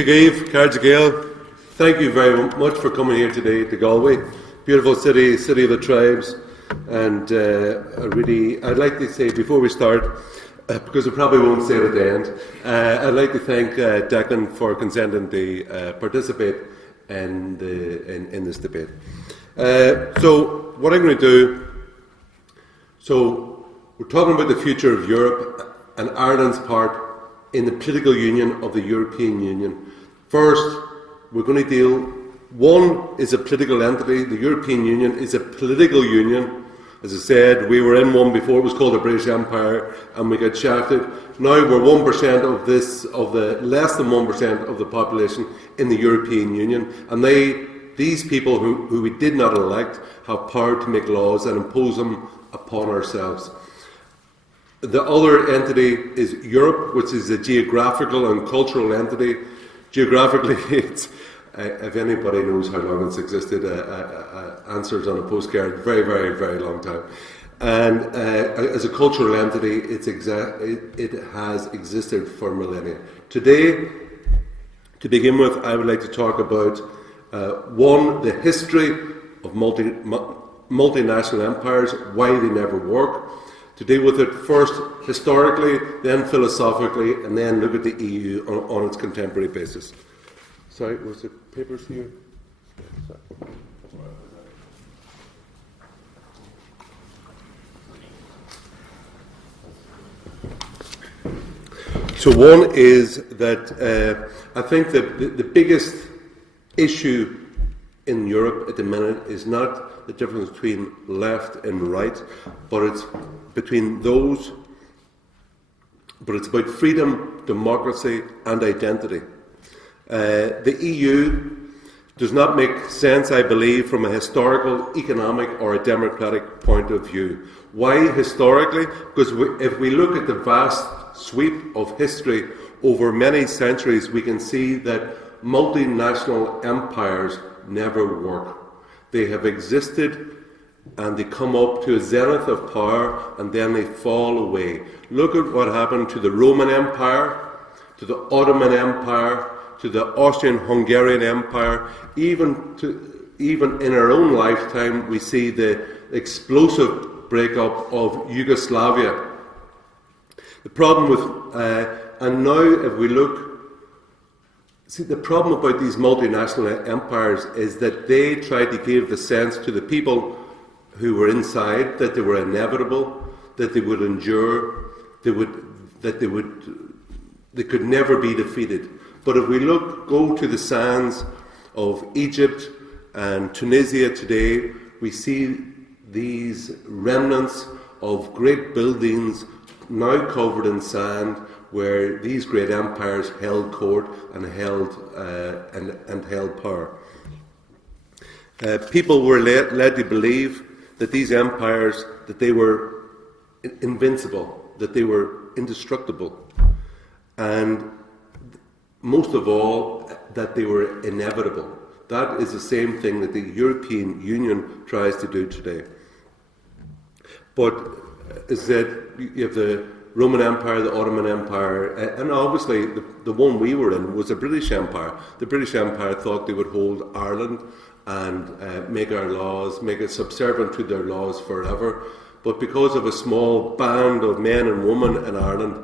Gaeve, Cards Gael, thank you very much for coming here today to Galway. Beautiful city, city of the tribes. And I'd like to say before we start, because I probably won't say it at the end, I'd like to thank Declan for consenting to participate in this debate. So what I'm going to do, so we're talking about the future of Europe and Ireland's part in the political union of the European Union. First, we're going to deal, one is a political entity, the European Union is a political union. As I said, we were in one before, it was called the British Empire, and we got shafted. Now we're 1% of the less than 1% of the population in the European Union, and these people who we did not elect have power to make laws and impose them upon ourselves. The other entity is Europe, which is a geographical and cultural entity. Geographically, it's, if anybody knows how long it's existed, answers on a postcard, very, very, very long time. And as a cultural entity, it has existed for millennia. Today, to begin with, I would like to talk about, one, the history of multinational empires, why they never work. To deal with it first historically, then philosophically, and then look at the EU on its contemporary basis. Sorry, was the papers here? So one is that I think that the biggest issue in Europe at the minute is not the difference between left and right, but it's between those, but it's about freedom, democracy and identity. The EU does not make sense, I believe, from a historical, economic or a democratic point of view. Why historically? Because if we look at the vast sweep of history over many centuries, we can see that multinational empires never work. They have existed and they come up to a zenith of power and then they fall away. Look at what happened to the Roman Empire, to the Ottoman Empire, to the Austrian-Hungarian Empire. Even in our own lifetime, we see the explosive breakup of Yugoslavia. The problem with, and now if we look, see, the problem about these multinational empires is that they tried to give the sense to the people who were inside that they were inevitable, that they would endure, they could never be defeated. But if we go to the sands of Egypt and Tunisia today, we see these remnants of great buildings now covered in sand, where these great empires held court and held power. People were led to believe that these empires, that they were invincible, that they were indestructible, and most of all, that they were inevitable. That is the same thing that the European Union tries to do today. But as I said, you have the Roman Empire, the Ottoman Empire, and obviously the one we were in was the British Empire. The British Empire thought they would hold Ireland and make our laws, make it subservient to their laws forever. But because of a small band of men and women in Ireland,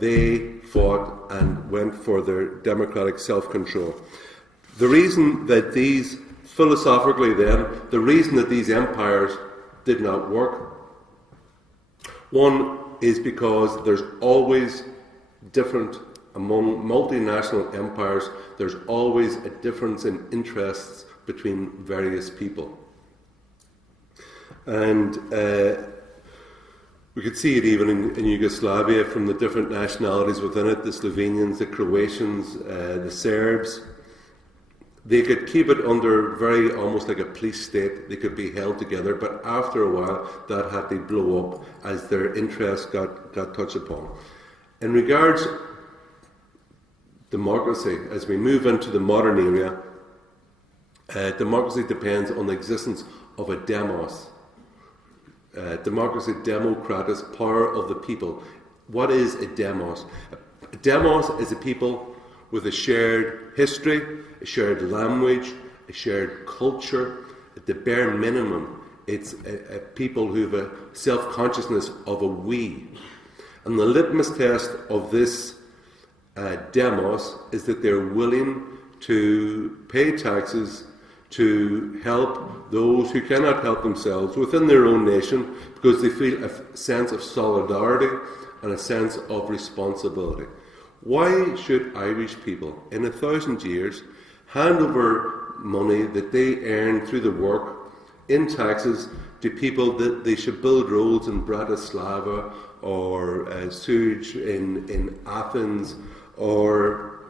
they fought and went for their democratic self-control. The reason that philosophically then, the reason that these empires did not work, one is because there's always different, among multinational empires, there's always a difference in interests between various people. And we could see it even in Yugoslavia from the different nationalities within it, the Slovenians, the Croatians, the Serbs. They could keep it under almost like a police state. They could be held together, but after a while that had to blow up as their interests got touched upon. In regards democracy, as we move into the modern era, democracy depends on the existence of a demos. Democracy, democratus, power of the people. What is a demos? A demos is a people with a shared history, a shared language, a shared culture. At the bare minimum, it's a people who have a self-consciousness of a we. And the litmus test of this demos is that they're willing to pay taxes to help those who cannot help themselves within their own nation, because they feel a sense of solidarity and a sense of responsibility. Why should Irish people in 1,000 years hand over money that they earn through the work in taxes to people that they should build roads in Bratislava or sewage in Athens or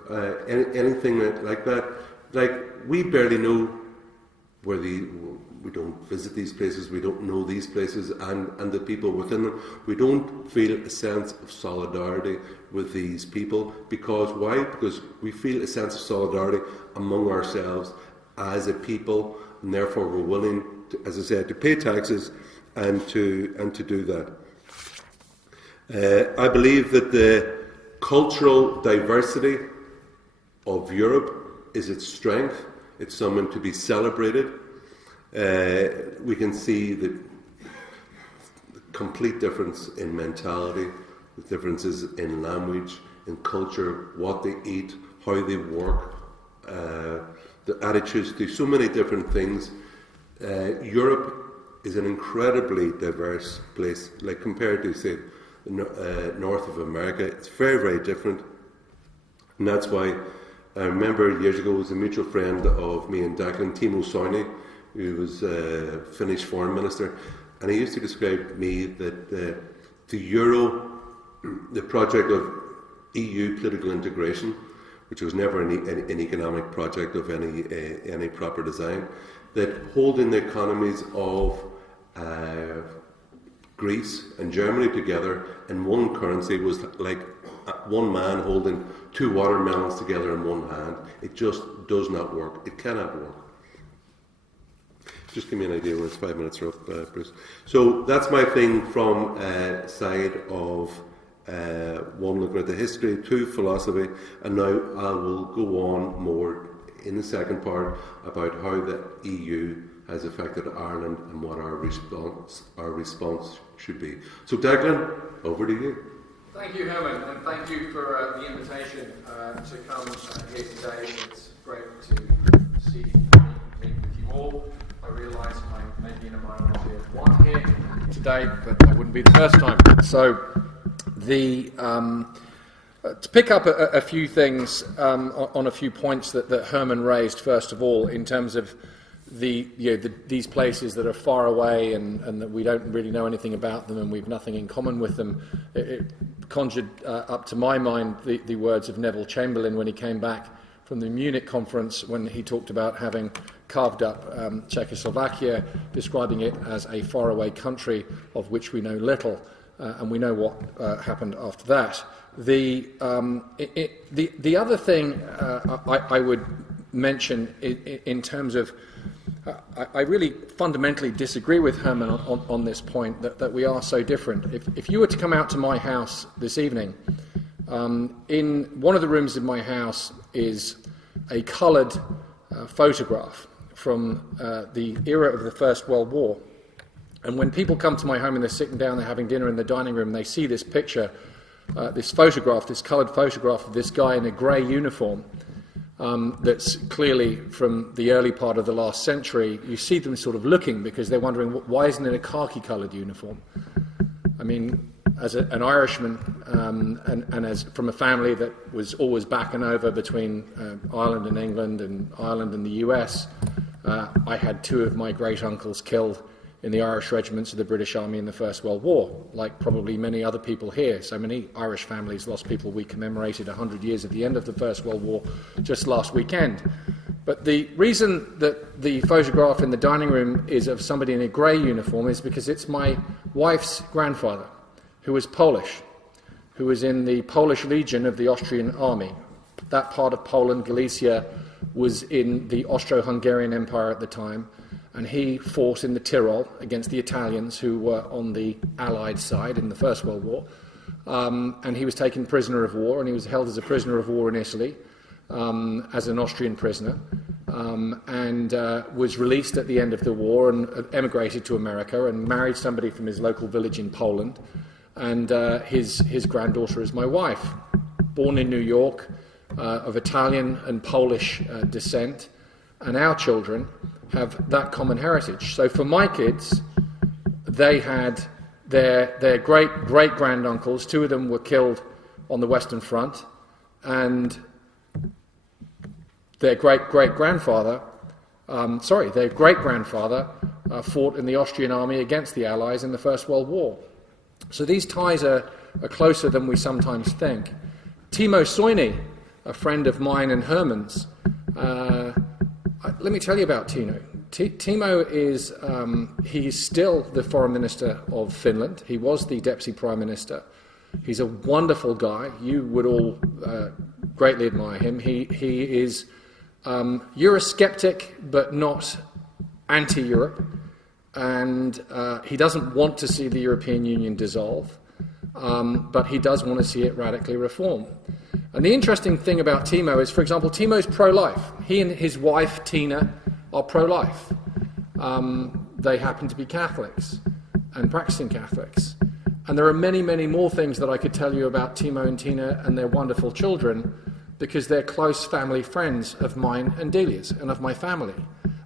anything like that? Like, we barely know where we don't visit these places, we don't know these places and the people within them. We don't feel a sense of solidarity with these people. Because why? Because we feel a sense of solidarity among ourselves as a people, and therefore we're willing to, as I said, to pay taxes and to do that. I believe that the cultural diversity of Europe is its strength. It's something to be celebrated. We can see the complete difference in mentality, the differences in language, in culture, what they eat, how they work, the attitudes to so many different things. Europe is an incredibly diverse place, like compared to, say, north of America. It's very, very different. And that's why I remember years ago, was a mutual friend of me and Declan, Timo Soini, who was a Finnish foreign minister, and he used to describe me that the euro, the project of EU political integration, which was never an economic project of any proper design, that holding the economies of Greece and Germany together in one currency was like one man holding two watermelons together in one hand. It just does not work. It cannot work. Just give me an idea when it's 5 minutes are up, Bruce. So that's my thing from side of one looking at the history, two philosophy, and now I will go on more in the second part about how the EU has affected Ireland and what our response should be. So Declan, over to you. Thank you, Hermann, and thank you for the invitation to come here today. It's great to see meet with you all. I realise I may be in a minority of one here today, but that wouldn't be the first time. So, to pick up a few things on a few points that Hermann raised, first of all, in terms of these places that are far away and that we don't really know anything about them and we've nothing in common with them. It conjured up to my mind the words of Neville Chamberlain when he came back from the Munich conference, when he talked about having carved up Czechoslovakia, describing it as a faraway country of which we know little, and we know what happened after that. The other thing I would mention in terms of I really fundamentally disagree with Hermann on this point, that we are so different. If you were to come out to my house this evening, in one of the rooms in my house is a coloured photograph from the era of the First World War. And when people come to my home and they're sitting down, they're having dinner in the dining room, they see this picture, this photograph, this coloured photograph of this guy in a grey uniform, that's clearly from the early part of the last century. You see them sort of looking because they're wondering, why isn't it a khaki-coloured uniform? I mean, as an Irishman and as from a family that was always back and over between Ireland and England and Ireland and the US, I had two of my great-uncles killed in the Irish regiments of the British Army in the First World War, like probably many other people here. So many Irish families lost people. We commemorated 100 years at the end of the First World War just last weekend. But the reason that the photograph in the dining room is of somebody in a grey uniform is because it's my wife's grandfather, who was Polish, who was in the Polish Legion of the Austrian army. That part of Poland, Galicia, was in the Austro-Hungarian Empire at the time, and he fought in the Tyrol against the Italians, who were on the Allied side in the First World War. And he was taken prisoner of war, and he was held as a prisoner of war in Italy. as an Austrian prisoner, and was released at the end of the war and emigrated to America and married somebody from his local village in Poland. And his granddaughter is my wife, born in New York, of Italian and Polish descent, and our children have that common heritage. So for my kids, they had their great-great-granduncles, two of them were killed on the Western Front, and their great-grandfather fought in the Austrian army against the Allies in the First World War. So these ties are closer than we sometimes think. Timo Soini, a friend of mine and Hermann's, let me tell you about Timo. Timo is, he's still the foreign minister of Finland. He was the deputy prime minister. He's a wonderful guy. You would all greatly admire him. He is Eurosceptic, but not anti-Europe. And he doesn't want to see the European Union dissolve, but he does want to see it radically reformed. And the interesting thing about Timo is, for example, Timo's pro-life. He and his wife, Tina, are pro-life. They happen to be Catholics and practicing Catholics. And there are many, many more things that I could tell you about Timo and Tina and their wonderful children, because they're close family friends of mine and Delia's and of my family.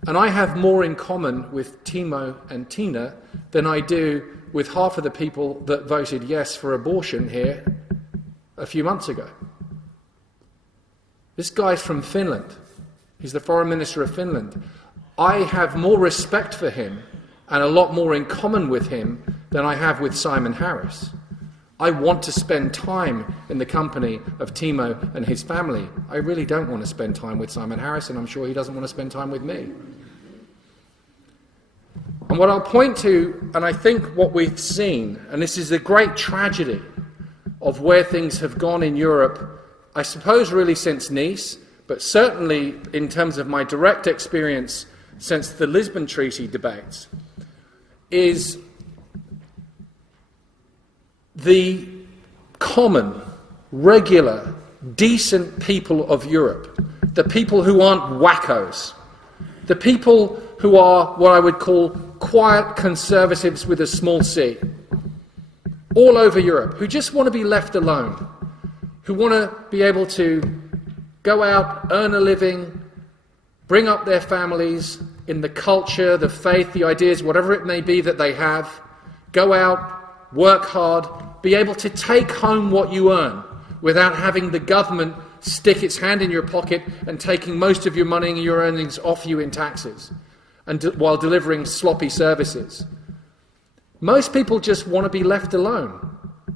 And I have more in common with Timo and Tina than I do with half of the people that voted yes for abortion here a few months ago. This guy's from Finland. He's the foreign minister of Finland. I have more respect for him and a lot more in common with him than I have with Simon Harris. I want to spend time in the company of Timo and his family. I really don't want to spend time with Simon Harris, and I'm sure he doesn't want to spend time with me. And what I'll point to, and I think what we've seen, and this is the great tragedy of where things have gone in Europe, I suppose really since Nice, but certainly in terms of my direct experience since the Lisbon Treaty debates, is the common, regular, decent people of Europe, the people who aren't wackos, the people who are what I would call quiet conservatives with a small c, all over Europe, who just want to be left alone, who want to be able to go out, earn a living, bring up their families in the culture, the faith, the ideas, whatever it may be that they have, go out, work hard, be able to take home what you earn without having the government stick its hand in your pocket and taking most of your money and your earnings off you in taxes, and while delivering sloppy services. Most people just want to be left alone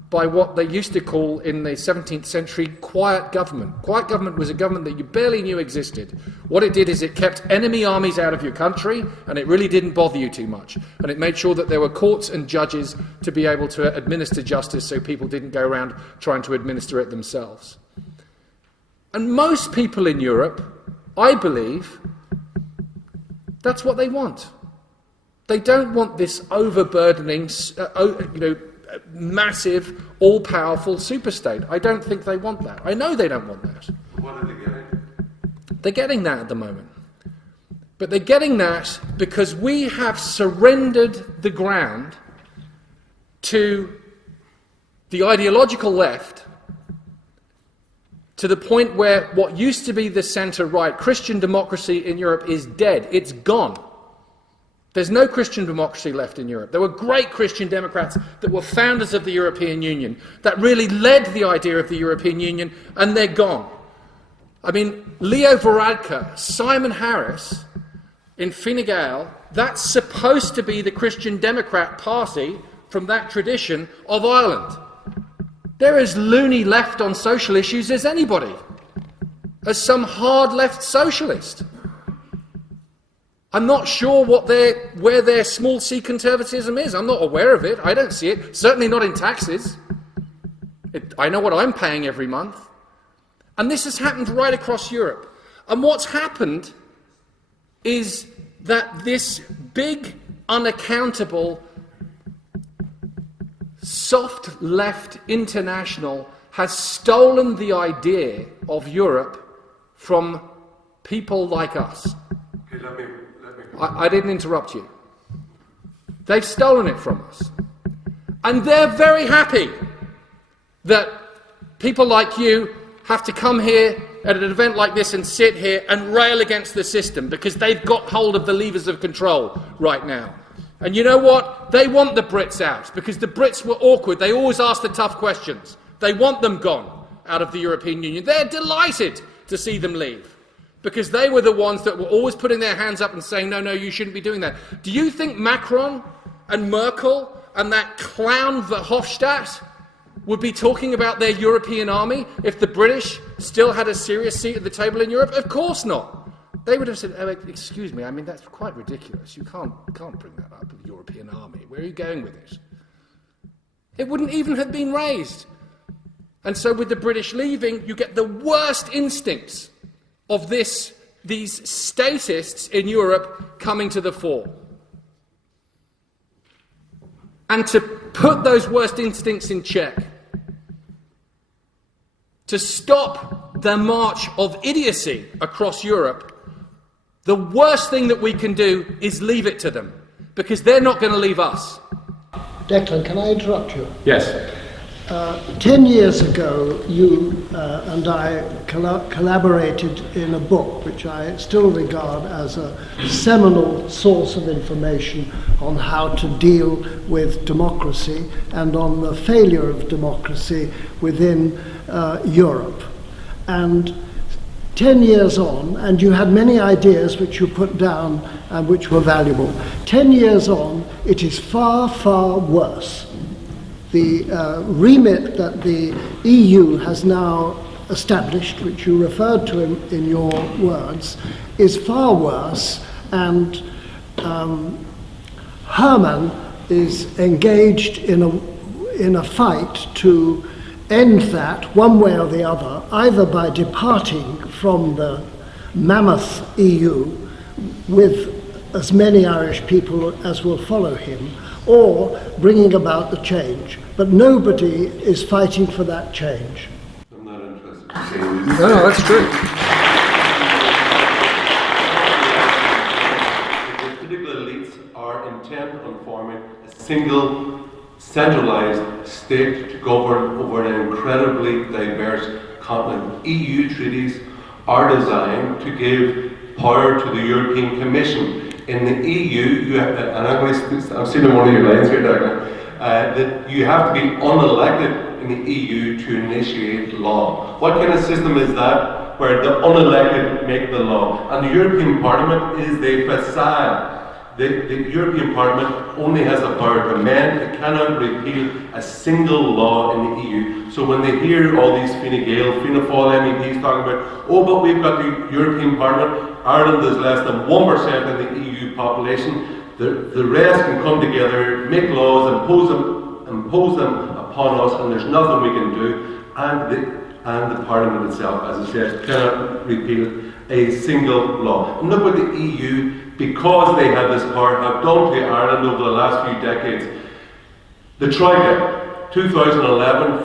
by what they used to call in the 17th century quiet government. Quiet government was a government that you barely knew existed. What it did is it kept enemy armies out of your country, and it really didn't bother you too much. And it made sure that there were courts and judges to be able to administer justice so people didn't go around trying to administer it themselves. And most people in Europe, I believe, that's what they want. They don't want this overburdening, massive, all-powerful superstate. I don't think they want that. I know they don't want that. What are they getting? They're getting that at the moment. But they're getting that because we have surrendered the ground to the ideological left, to the point where what used to be the centre-right, Christian democracy in Europe, is dead. It's gone. There's no Christian democracy left in Europe. There were great Christian Democrats that were founders of the European Union, that really led the idea of the European Union, and they're gone. I mean, Leo Varadkar, Simon Harris in Fine Gael, that's supposed to be the Christian Democrat Party from that tradition of Ireland. They're as loony left on social issues as anybody, as some hard left socialist. I'm not sure where their small c conservatism is. I'm not aware of it. I don't see it. Certainly not in taxes. I know what I'm paying every month. And this has happened right across Europe. And what's happened is that this big, unaccountable, soft left international has stolen the idea of Europe from people like us. Okay, let me. I didn't interrupt you. They've stolen it from us. And they're very happy that people like you have to come here at an event like this and sit here and rail against the system because they've got hold of the levers of control right now. And you know what? They want the Brits out because the Brits were awkward. They always ask the tough questions. They want them gone out of the European Union. They're delighted to see them leave because they were the ones that were always putting their hands up and saying, no, no, you shouldn't be doing that. Do you think Macron and Merkel and that clown Verhofstadt would be talking about their European army if the British still had a serious seat at the table in Europe? Of course not. They would have said, oh, excuse me, I mean, that's quite ridiculous. You can't bring that up, the European army. Where are you going with it? It wouldn't even have been raised. And so with the British leaving, you get the worst instincts of these statists in Europe coming to the fore. And to put those worst instincts in check, to stop the march of idiocy across Europe, the worst thing that we can do is leave it to them, because they're not going to leave us. Declan, can I interrupt you? Yes. 10 years ago, you and I collaborated in a book which I still regard as a seminal source of information on how to deal with democracy and on the failure of democracy within Europe. And 10 years on, and you had many ideas which you put down and which were valuable. 10 years on, it is far, far worse. The remit that the EU has now established, which you referred to in your words, is far worse, and Hermann is engaged in a fight to end that one way or the other, either by departing from the mammoth EU with as many Irish people as will follow him, or bringing about the change. But nobody is fighting for that change. I'm not interested in saying this. No, that's true. The political elites are intent on forming a single, centralised state to govern over an incredibly diverse continent. EU treaties are designed to give power to the European Commission. In the EU, you have, and I'm stealing one of your lines here, Declan, that you have to be unelected in the EU to initiate law. What kind of system is that, where the unelected make the law? And the European Parliament is the facade. The European Parliament only has the power to amend. It cannot repeal a single law in the EU. So when they hear all these Fine Gael, Fianna Fáil MEPs talking about, oh, but we've got the European Parliament, Ireland is less than 1% of the EU population, the rest can come together, make laws, impose them upon us, and there's nothing we can do. And the Parliament itself, as I said, cannot repeal a single law. And look what the EU, because they have this power, have done to Ireland over the last few decades. The Troika, 2011,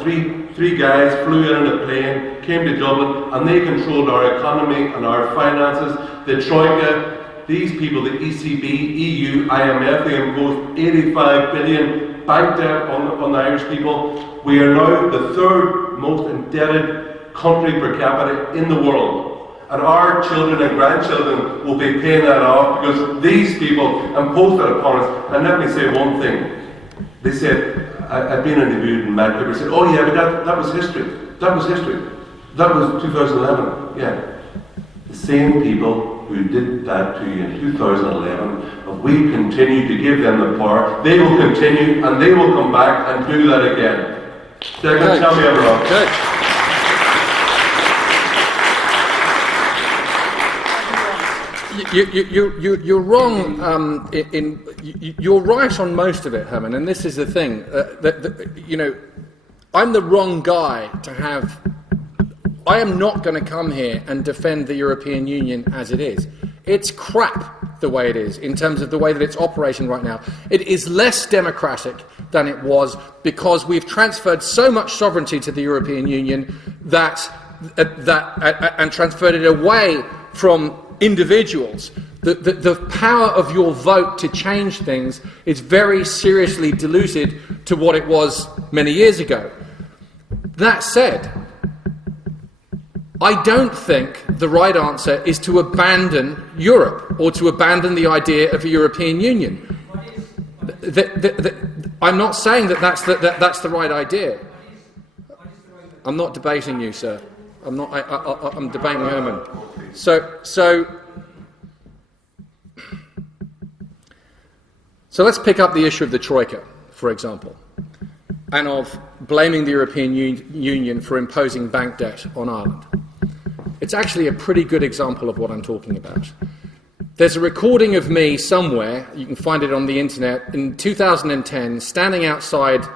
three guys flew in on a plane, came to Dublin, and they controlled our economy and our finances. The Troika, these people, the ECB, EU, IMF, they imposed 85 billion bank debt on the Irish people. We are now the third most indebted country per capita in the world. And our children and grandchildren will be paying that off because these people imposed that upon us. And let me say one thing. They said, I've been interviewed in Mad Paper, said, oh yeah, but that was history. That was history. That was 2011. Yeah. The same people who did that to you in 2011, if we continue to give them the power, they will continue and they will come back and do that again. Declan, tell me I'm wrong. Okay. You're wrong. You're right on most of it, Herman. And this is the thing. I'm the wrong guy to have. I am not going to come here and defend the European Union as it is. It's crap the way it is, in terms of the way that it's operating right now. It is less democratic than it was because we've transferred so much sovereignty to the European Union that and transferred it away from individuals, the power of your vote to change things is very seriously diluted to what it was many years ago. That said, I don't think the right answer is to abandon Europe or to abandon the idea of a European Union. I'm not saying that that's the right idea. I'm not debating you, sir. I'm debating Hermann. So let's pick up the issue of the Troika, for example, and of blaming the European Union for imposing bank debt on Ireland. It's actually a pretty good example of what I'm talking about. There's a recording of me somewhere, you can find it on the internet, in 2010, standing outside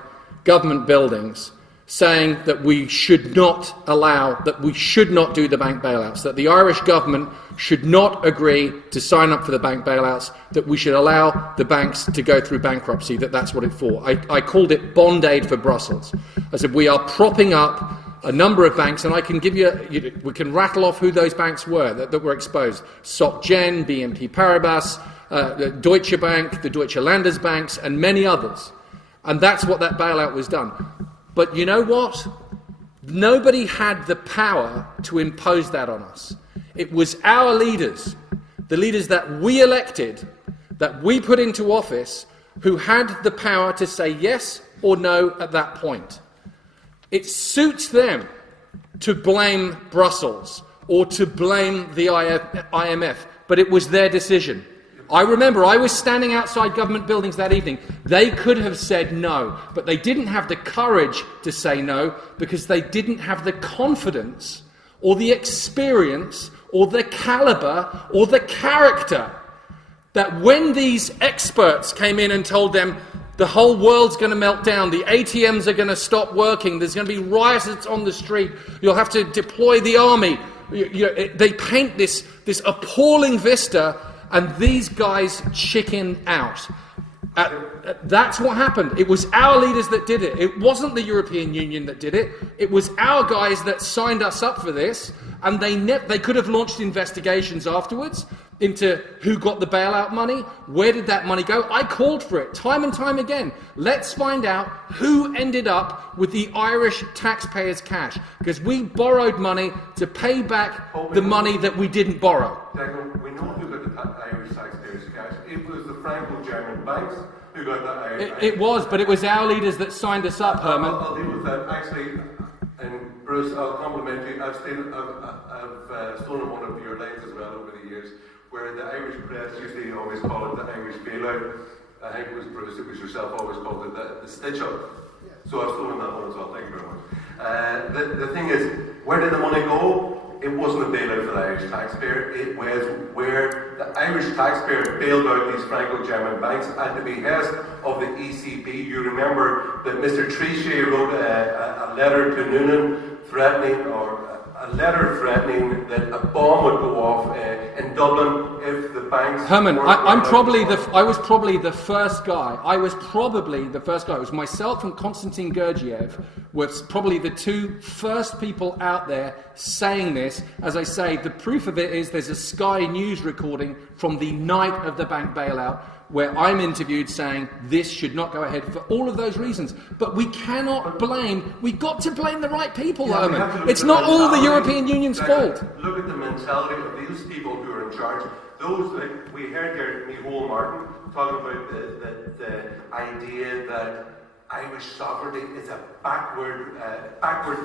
government buildings saying that we should not do the bank bailouts, that the Irish government should not agree to sign up for the bank bailouts, that we should allow the banks to go through bankruptcy, that's what it's for. I called it bond aid for Brussels. I said we are propping up a number of banks, and I can give we can rattle off who those banks were that were exposed. Soc Gen, BNP Paribas, Deutsche Bank, the Deutsche Landesbanks, and many others. And that's what that bailout was done. But you know what? Nobody had the power to impose that on us. It was our leaders, the leaders that we elected, that we put into office, who had the power to say yes or no at that point. It suits them to blame Brussels or to blame the IMF, but it was their decision. I remember I was standing outside government buildings that evening. They could have said no, but they didn't have the courage to say no because they didn't have the confidence or the experience or the calibre or the character that when these experts came in and told them the whole world's going to melt down, the ATMs are going to stop working, there's going to be riots on the street, you'll have to deploy the army. They paint this appalling vista, and these guys chicken out. That's what happened. It was our leaders that did it. It wasn't the European Union that did it. It was our guys that signed us up for this, and they could have launched investigations afterwards into who got the bailout money, where did that money go. I called for it time and time again. Let's find out who ended up with the Irish taxpayers' cash, because we borrowed money to pay back the money that we didn't borrow. Declan, we know who got the Irish taxpayers' cash. It was the Franco-German banks who got the Irish. It was, but it was our leaders that signed us up, Herman. I'll deal with that. Actually, and Bruce, I'll compliment you. I've stolen one of your lines as well over the years, where the Irish press usually always call it the Irish bailout. I think it was Bruce, it was yourself, always called it the stitch-up. So I've stolen that one as well, thank you very much. The thing is, where did the money go? It wasn't a bailout for the Irish taxpayer, it was where the Irish taxpayer bailed out these Franco-German banks at the behest of the ECB. You remember that Mr. Trichet wrote a letter to Noonan threatening that a bomb would go off in Dublin if the banks. Herman, I was probably the first guy. It was myself and Konstantin Gurdjieff was probably the two first people out there saying this. As I say, the proof of it is there's a Sky News recording from the night of the bank bailout, where I'm interviewed saying this should not go ahead for all of those reasons. But we've got to blame the right people, Herman. It's not all the European Union's fault. Look at the mentality of these people who are in charge. Those, like we heard there, Micheál Martin, talking about the idea that Irish sovereignty is a backward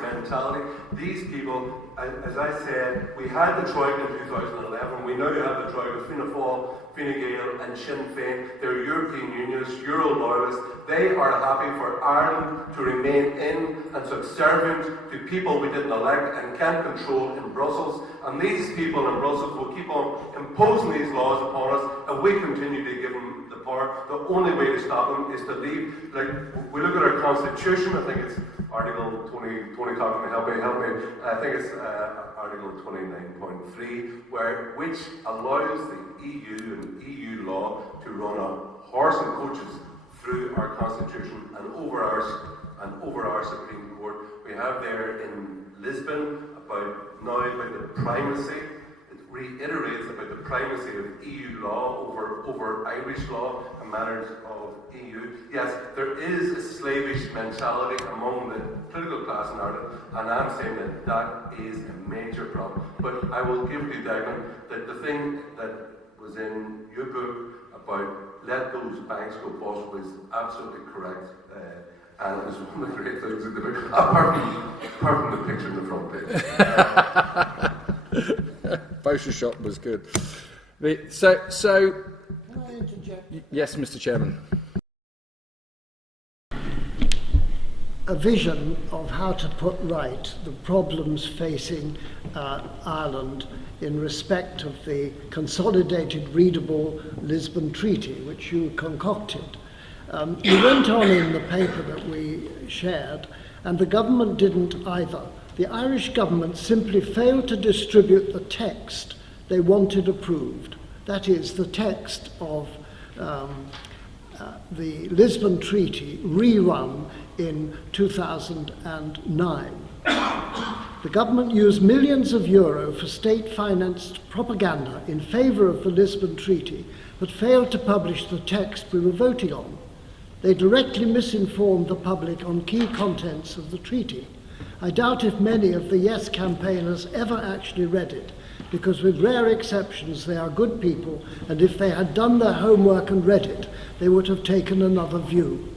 mentality. These people, as I said, we had the Troika in 2011. We now have the Troika, Fianna Fáil, Fine Gael and Sinn Féin. They're European Unionists, Euro loyalists. They are happy for Ireland to remain in and subservient to people we didn't elect and can't control in Brussels. And these people in Brussels will keep on imposing these laws upon us, and we continue to give them the power. The only way to stop them is to leave. Like, we look at our constitution, I think it's Article 20 talking to help me. I think it's Article 29.3, which allows the EU and EU law to run a horse and coaches through our constitution and over our Supreme Court. We have there in Lisbon a about the primacy. It reiterates about the primacy of EU law over Irish law and matters of EU. Yes, there is a slavish mentality among the political class in Ireland, and I'm saying that that is a major problem. But I will give you, Declan, that the thing that was in your book about let those banks go bust was absolutely correct. And it was one of the great things in the book, apart from the picture in the front page. Photoshop was good. So Can I interject? Yes, Mr. Chairman. A vision of how to put right the problems facing Ireland in respect of the consolidated, readable Lisbon Treaty, which you concocted. You went on in the paper that we shared, and the government didn't either. The Irish government simply failed to distribute the text they wanted approved. That is, the text of the Lisbon Treaty rerun in 2009. The government used millions of euro for state-financed propaganda in favour of the Lisbon Treaty, but failed to publish the text we were voting on. They directly misinformed the public on key contents of the treaty. I doubt if many of the Yes campaigners ever actually read it, because with rare exceptions they are good people, and if they had done their homework and read it, they would have taken another view.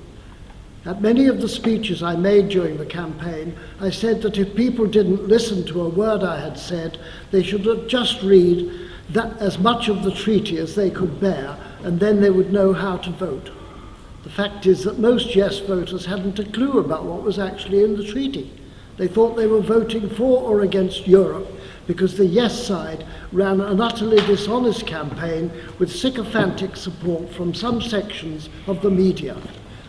At many of the speeches I made during the campaign, I said that if people didn't listen to a word I had said, they should just read that as much of the treaty as they could bear, and then they would know how to vote. The fact is that most Yes voters hadn't a clue about what was actually in the treaty. They thought they were voting for or against Europe because the Yes side ran an utterly dishonest campaign with sycophantic support from some sections of the media,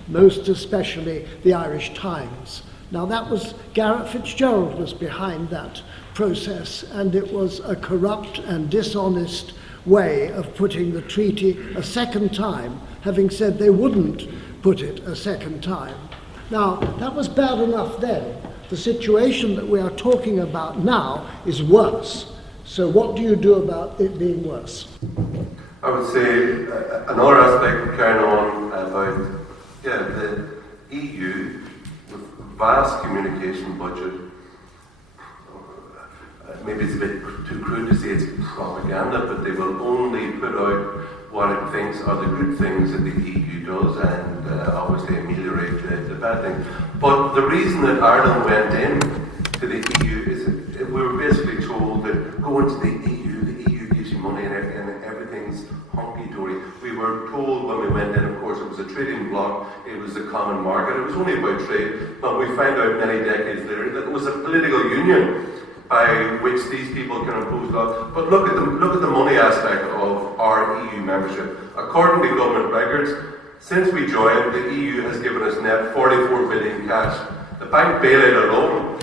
most especially the Irish Times. Now that was, Garrett Fitzgerald was behind that process, and it was a corrupt and dishonest way of putting the treaty a second time, having said they wouldn't put it a second time. Now, that was bad enough then. The situation that we are talking about now is worse. So what do you do about it being worse? I would say another aspect carrying on about the EU with vast communication budget. Maybe it's a bit too crude to say it's propaganda, but they will only put out what it thinks are the good things that the EU does, and obviously ameliorate the bad things. But the reason that Ireland went in to the EU is that we were basically told that go into the EU gives you money and everything's hunky-dory. We were told when we went in, of course, it was a trading bloc, it was a common market, it was only about trade, but we found out many decades later that it was a political union by which these people can impose law. But look at the money aspect of our EU membership. According to government records, since we joined, the EU has given us net 44 billion cash. The bank bailout alone,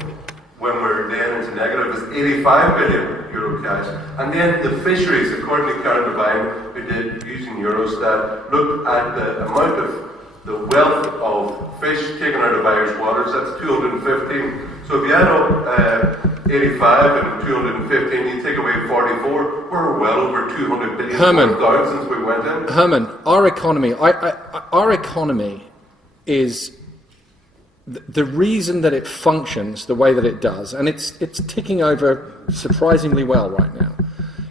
when we're then into negative, is 85 billion euro cash. And then the fisheries, according to Karen Devine, who did using Eurostat, looked at the amount of the wealth of fish taken out of Irish waters. That's 215. So if you add up 85 and 215, you take away 44, we're well over 200 billion Hermann, since we went in. Hermann, our economy is the reason that it functions the way that it does, and it's ticking over surprisingly well right now,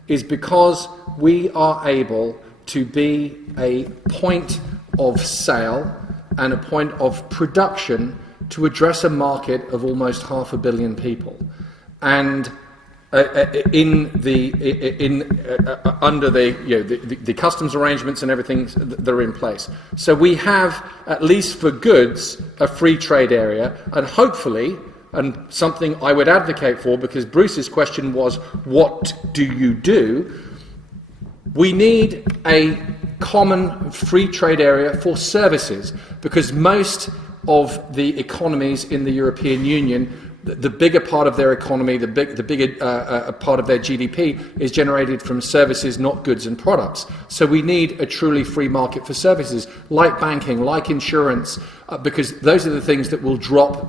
is because we are able to be a point of sale and a point of production to address a market of almost 500 million people, and under the customs arrangements and everything that are in place. So we have, at least for goods, a free trade area, and hopefully, and something I would advocate for, because Bruce's question was, what do you do? We need a common free trade area for services, because most of the economies in the European Union, the bigger part of their economy, the bigger part of their GDP is generated from services, not goods and products. So we need a truly free market for services, like banking, like insurance, because those are the things that will drop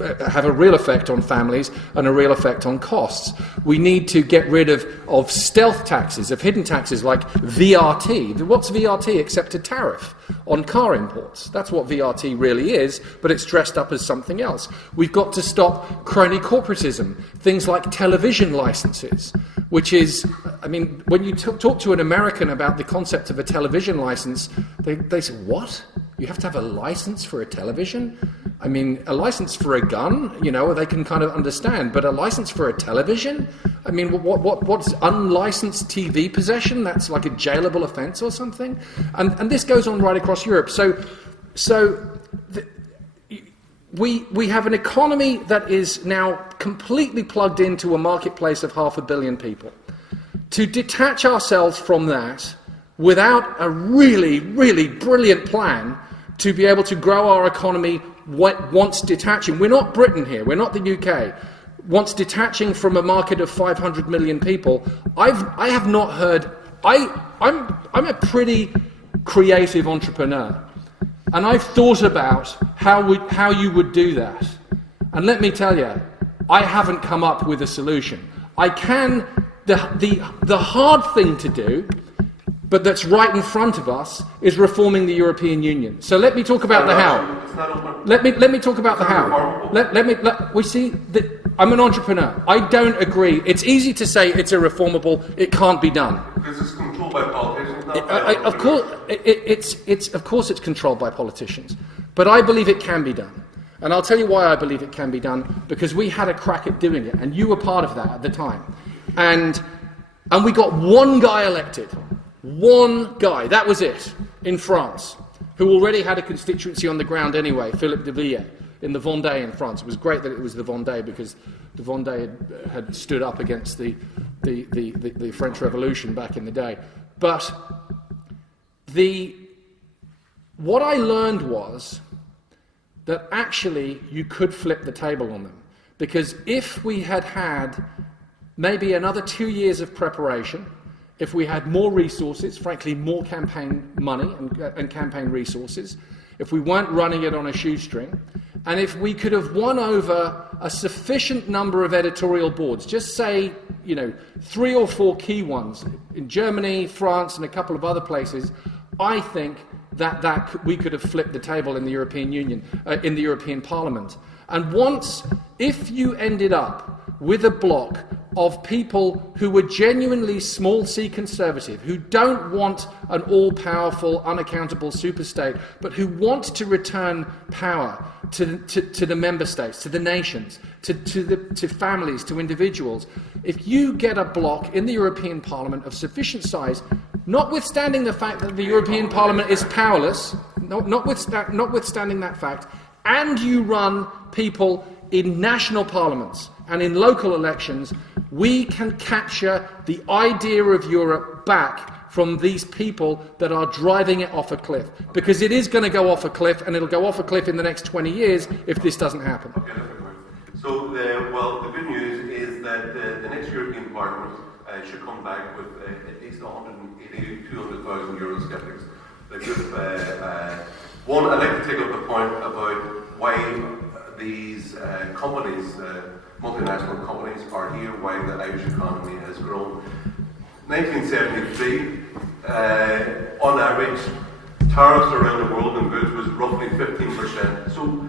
have a real effect on families and a real effect on costs. We need to get rid of stealth taxes, of hidden taxes like VRT. What's VRT except a tariff on car imports? That's what VRT really is, but it's dressed up as something else. We've got to stop crony corporatism, things like television licenses, which is, I mean, when you talk to an American about the concept of a television license, they say, what? You have to have a license for a television? I mean, a license for a gun, you know, they can kind of understand, but a license for a television? I mean, what's unlicensed TV possession? That's like a jailable offence or something? And this goes on right across Europe. We have an economy that is now completely plugged into a marketplace of 500 million people. To detach ourselves from that without a really, really brilliant plan to be able to grow our economy once detaching. We're not Britain here, we're not the UK. Once detaching from a market of 500 million people, I have not heard. I'm a pretty creative entrepreneur, and I've thought about how you would do that. And let me tell you, I haven't come up with a solution. I can. The hard thing to do, but that's right in front of us, is reforming the European Union. So let me talk about the how. Let me talk about the how. We see that I'm an entrepreneur. I don't agree. It's easy to say it's irreformable. It can't be done. Because it's controlled by politicians. Of course, it's controlled by politicians. But I believe it can be done. And I'll tell you why I believe it can be done. Because we had a crack at doing it, and you were part of that at the time. And we got one guy elected. One guy, that was it, in France, who already had a constituency on the ground anyway, Philippe de Villiers, in the Vendée in France. It was great that it was the Vendée, because the Vendée had stood up against the French Revolution back in the day. But what I learned was that actually you could flip the table on them. Because if we had maybe another 2 years of preparation, if we had more resources, frankly more campaign money and campaign resources, if we weren't running it on a shoestring, and if we could have won over a sufficient number of editorial boards, just say, 3 or 4 key ones, in Germany, France, and a couple of other places, I think that we could have flipped the table in the European Union, in the European Parliament. And if you ended up with a bloc of people who were genuinely small c conservative, who don't want an all-powerful, unaccountable superstate, but who want to return power to the member states, to the nations, to families, to individuals. If you get a bloc in the European Parliament of sufficient size, notwithstanding the fact that the European Parliament is powerless, notwithstanding that fact, and you run people in national parliaments and in local elections, we can capture the idea of Europe back from these people that are driving it off a cliff. Because it is going to go off a cliff, and it'll go off a cliff in the next 20 years if this doesn't happen. Okay, that's a point. So, the good news is that the next European Parliament should come back with at least 180,000 to 200,000 Eurosceptics. I'd like to take up the point about why these companies, multinational companies, are here, why the Irish economy has grown. 1973, on average, tariffs around the world on goods was roughly 15%. So,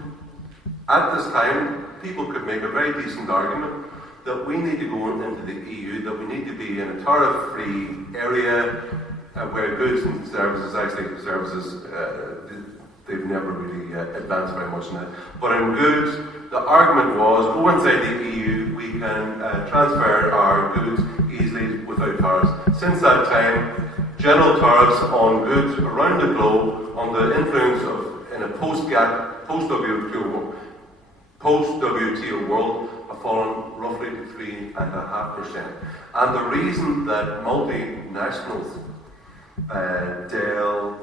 at this time, people could make a very decent argument that we need to go into the EU, that we need to be in a tariff-free area where goods and services, they've never really advanced very much in that. But in goods, the argument was, go inside the EU, we can transfer our goods easily without tariffs. Since that time, general tariffs on goods around the globe, on the influence of, in a post-WTO world, have fallen roughly to 3.5%. And the reason that multinationals, Dell,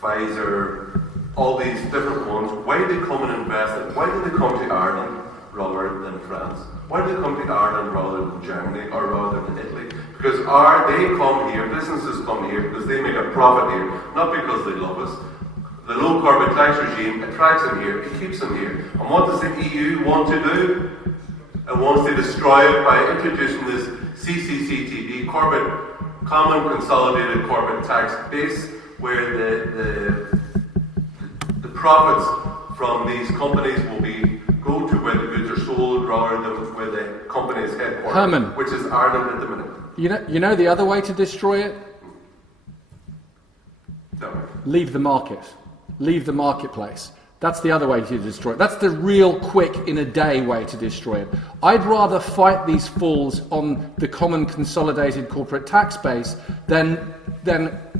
Pfizer, all these different ones, why do they come and invest? Why do they come to Ireland rather than France? Why do they come to Ireland rather than Germany or rather than Italy? Because they come here, businesses come here because they make a profit here, not because they love us. The low carbon tax regime attracts them here, it keeps them here. And what does the EU want to do? It wants to destroy it by introducing this CCCTB, Common Consolidated Corporate Tax Base, where the profits from these companies will go to where the goods are sold rather than where the company is headquartered, Hermann, which is Ireland at the minute. You know the other way to destroy it? No. Leave the market. Leave the marketplace. That's the other way to destroy it. That's the real quick, in a day way to destroy it. I'd rather fight these fools on the common consolidated corporate tax base than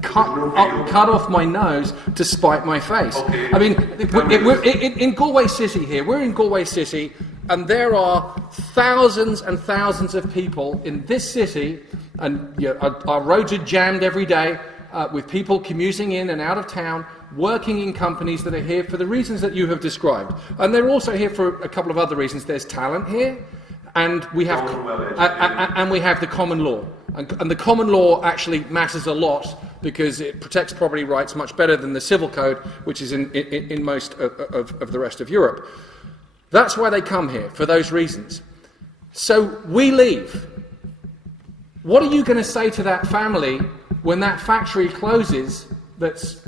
cut off my nose to spite my face. Okay. I mean, we're in Galway City here. We're in Galway City, and there are thousands and thousands of people in this city, and our roads are jammed every day with people commuting in and out of town, working in companies that are here for the reasons that you have described. And they're also here for a couple of other reasons. There's talent here, and we have the common law. And the common law actually matters a lot because it protects property rights much better than the civil code, which is in most of the rest of Europe. That's why they come here, for those reasons. So we leave. What are you going to say to that family when that factory closes that's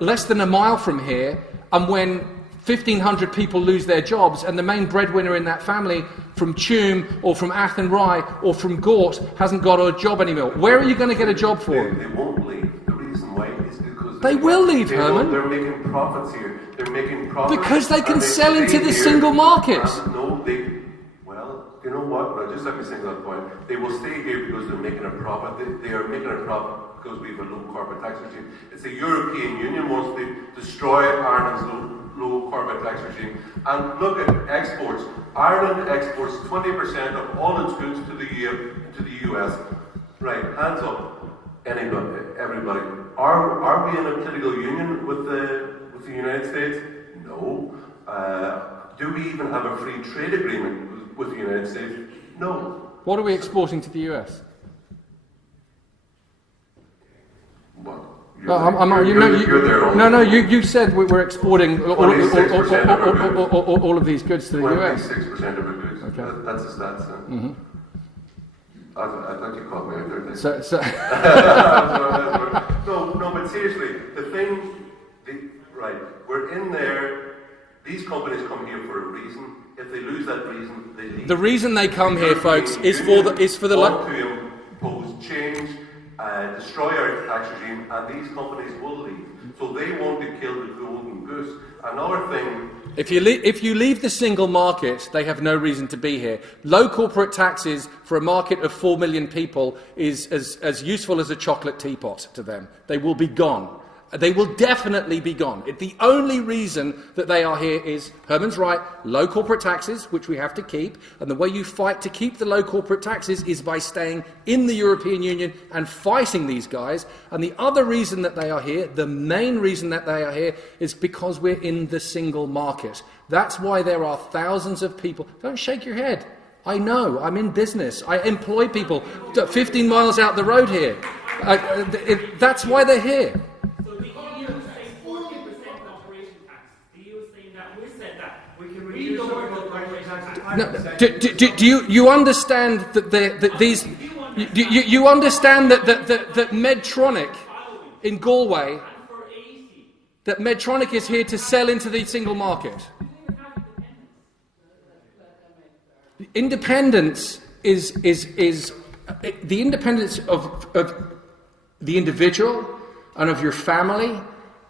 less than a mile from here, and when 1,500 people lose their jobs and the main breadwinner in that family from Tuam or from Athenry or from Gort hasn't got a job anymore? Where are you going to get a job for them? They won't leave. The reason why is because they will leave, Herman. They're making profits here. They're making profits because they can sell into the single market. You know what? Well, just let me say that point. They will stay here because they're making a profit. They are making a profit because we have a low carbon tax regime. It's the European Union wants to destroy Ireland's low carbon tax regime. And look at exports. Ireland exports 20% of all its goods to the US. Right, hands up, anybody, everybody. Are we in a political union with the United States? No. Do we even have a free trade agreement with the United States? No. What are we exporting to the US? What? You said we're exporting all of these goods to the US. 26% of our goods. Okay. That's the stats. Mm-hmm. I thought you called me out there. No, but seriously, we're in there. These companies come here for a reason. If they lose that reason, they leave. The reason they come here, folks, is for the to impose change, destroy our tax regime, and these companies will leave. So they want to kill the golden goose. Another thing. If you leave the single market, they have no reason to be here. Low corporate taxes for a market of 4 million people is as useful as a chocolate teapot to them. They will be gone. They will definitely be gone. The only reason that they are here is, Herman's right, low corporate taxes, which we have to keep, and the way you fight to keep the low corporate taxes is by staying in the European Union and fighting these guys. And the other reason that they are here, the main reason that they are here, is because we're in the single market. That's why there are thousands of people. Don't shake your head. I know, I'm in business. I employ people 15 miles out the road here. That's why they're here. No, do you understand that these? You understand that Medtronic in Galway, that Medtronic is here to sell into the single market. Independence is the independence of the individual and of your family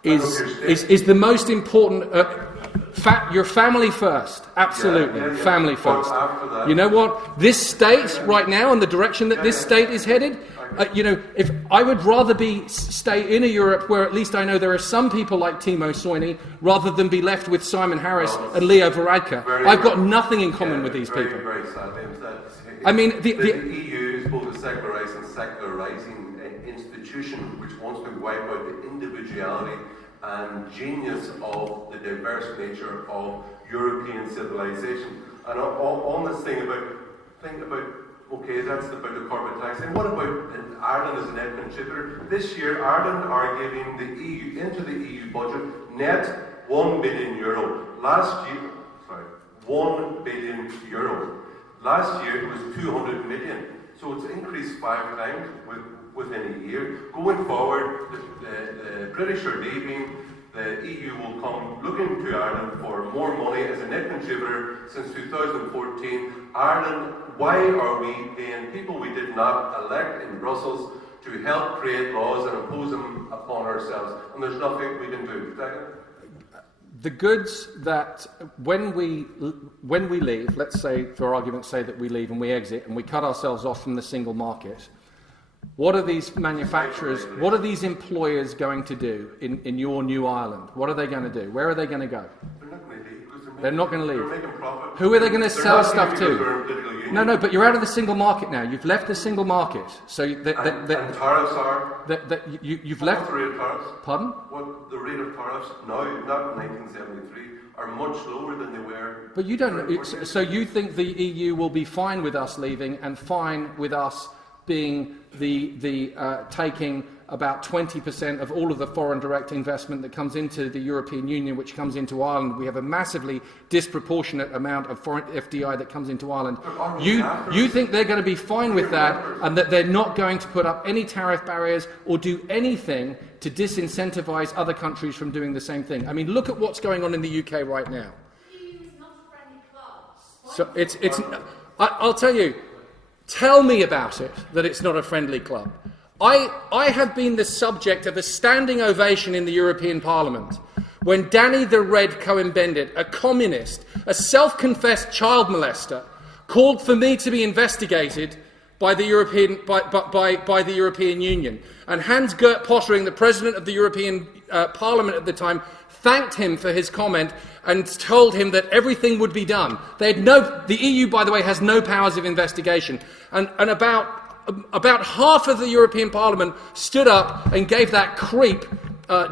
is the most important. Your family first, absolutely, yeah. Family first. You know what? This state right now, and the direction that this state is headed, if I would rather stay in a Europe where at least I know there are some people like Timo Soini, rather than be left with Simon Harris and Leo Varadkar. I've got nothing in common with these people. Very sad. I mean, the EU is both a secularised and secularising institution which wants to wipe out the individuality and genius of the diverse nature of European civilization. And on this thing about okay, that's about the corporate tax. And what about Ireland as a net contributor? This year, Ireland are giving the EU, into the EU budget, net €1 billion. Last year, 1 billion euro. Last year it was 200 million. So it's increased 5 times within a year. Going forward, the British are leaving. The EU will come looking to Ireland for more money as a net contributor since 2014. Ireland, why are we paying people we did not elect in Brussels to help create laws and impose them upon ourselves? And there's nothing we can do. Declan? The goods that, when we leave, let's say, for argument's sake, that we leave and we exit and we cut ourselves off from the single market, what are these manufacturers, what are these employers going to do in your new Ireland? What are they going to do? Where are they going to go? They're not going to leave. They're not going to leave. They're making profit. Who are they going to sell stuff to? They're a political union. No, but you're out of the single market now. You've left the single market. So and tariffs are? You've left... What's the rate of tariffs? Pardon? What the rate of tariffs now, not in 1973, are much lower than they were. But you don't... So you think the EU will be fine with us leaving and fine with us being taking about 20% of all of the foreign direct investment that comes into the European Union, which comes into Ireland. We have a massively disproportionate amount of foreign FDI that comes into Ireland. You think they're going to be fine with that and that they're not going to put up any tariff barriers or do anything to disincentivise other countries from doing the same thing? I mean, look at what's going on in the UK right now. So I'll tell you, tell me about it, that it's not a friendly club. I have been the subject of a standing ovation in the European Parliament when Danny the Red Cohen-Bendit, a communist, a self-confessed child molester, called for me to be investigated by the European Union. And Hans-Gert Pottering, the President of the European Parliament at the time, thanked him for his comment and told him that everything would be done. The EU, by the way, has no powers of investigation. And about half of the European Parliament stood up and gave that creep,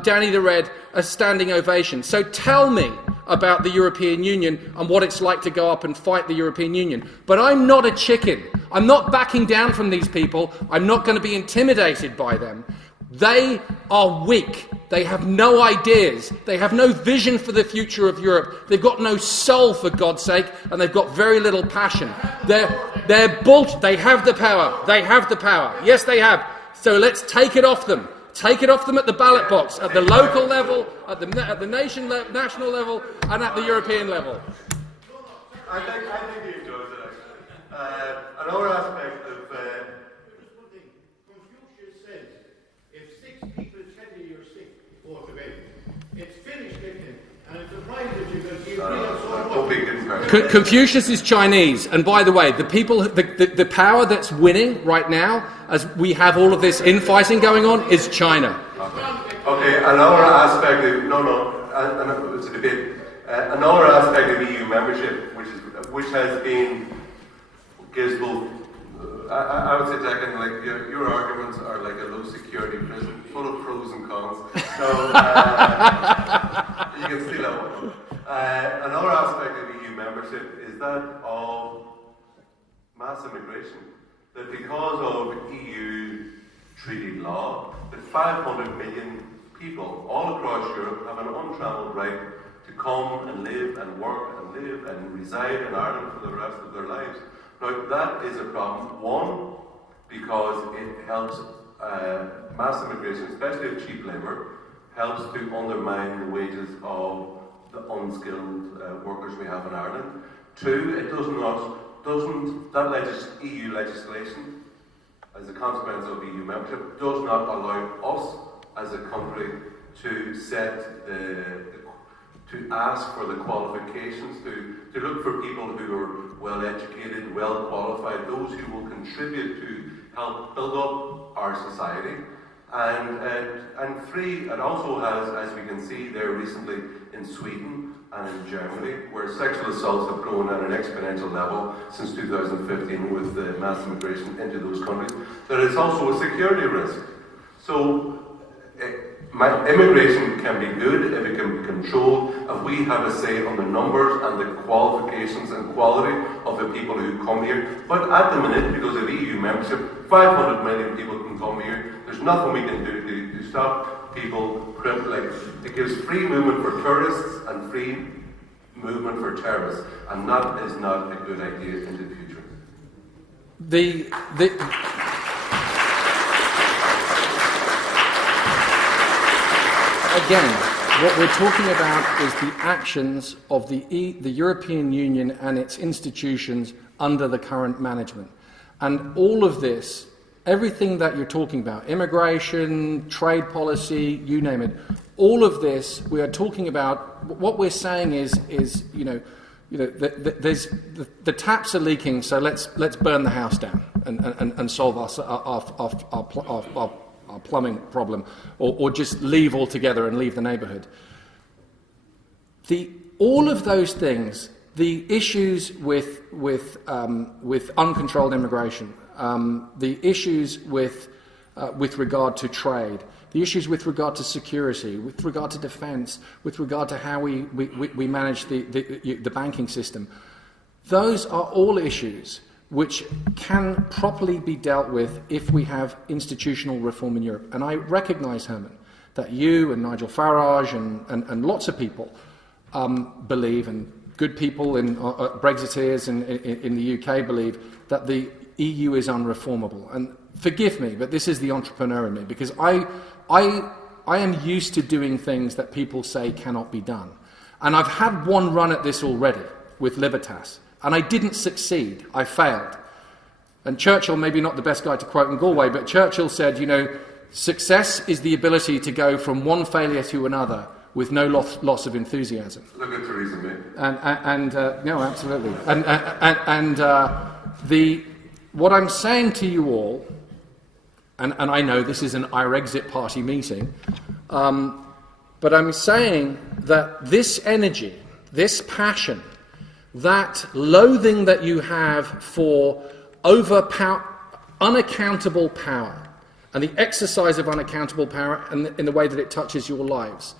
Danny the Red, a standing ovation. So tell me about the European Union and what it's like to go up and fight the European Union. But I'm not a chicken. I'm not backing down from these people. I'm not going to be intimidated by them. They are weak. They have no ideas. They have no vision for the future of Europe. They've got no soul, for God's sake, and they've got very little passion. They're bullshit. They have the power. They have the power. Yes, they have. So let's take it off them. Take it off them at the ballot box, at the local level, at the national level, and at the European level. I think he enjoys it, actually. Another aspect of... Confucius says, if 6 people tell you you're sick before the bed, it's finished, and it's a prize that you can give me. Confucius is Chinese, and by the way, the power that's winning right now, as we have all of this infighting going on, is China. Okay, another aspect of it's a debate. Another aspect of EU membership, which has been gives both. I would say, Declan, like your arguments are like a low security prison, full of pros and cons. So you can steal that one. Another aspect of EU membership is that of mass immigration. That because of EU treaty law, that 500 million people all across Europe have an untrammeled right to come and live and work and live and reside in Ireland for the rest of their lives. Now, that is a problem. One, because it helps mass immigration, especially of cheap labour, helps to undermine the wages of the unskilled workers we have in Ireland. Two, it EU legislation, as a consequence of EU membership, does not allow us as a country to to ask for the qualifications, to look for people who are well educated, well qualified, those who will contribute to help build up our society. And three, it also has, as we can see there recently in Sweden and in Germany, where sexual assaults have grown at an exponential level since 2015 with the mass immigration into those countries, that it's also a security risk. So Immigration can be good if it can be controlled, if we have a say on the numbers and the qualifications and quality of the people who come here. But at the minute, because of EU membership, 500 million people can come here. There's nothing we can do to stop people. It gives free movement for tourists and free movement for terrorists, and that is not a good idea in the future. Again, what we're talking about is the actions of the European Union and its institutions under the current management. And all of this, everything that you're talking about, immigration, trade policy, you name it, all of this we are talking about. What we're saying is there's the taps are leaking, so let's burn the house down and solve our plumbing problem, or just leave altogether and leave the neighbourhood. All of those things, the issues with uncontrolled immigration, the issues with regard to trade, the issues with regard to security, with regard to defence, with regard to how we manage the banking system, those are all issues which can properly be dealt with if we have institutional reform in Europe. And I recognise, Hermann, that you and Nigel Farage and lots of people believe, and good people in Brexiteers in the UK believe, that the EU is unreformable. And forgive me, but this is the entrepreneur in me, because I am used to doing things that people say cannot be done. And I've had one run at this already with Libertas. And I didn't succeed. I failed. And Churchill, maybe not the best guy to quote in Galway, but Churchill said, success is the ability to go from one failure to another with no loss of enthusiasm. Look at Theresa May. No, absolutely. What I'm saying to you all, and I know this is an Irexit party meeting, but I'm saying that this energy, this passion, that loathing that you have for unaccountable power and the exercise of unaccountable power in the way that it touches your lives,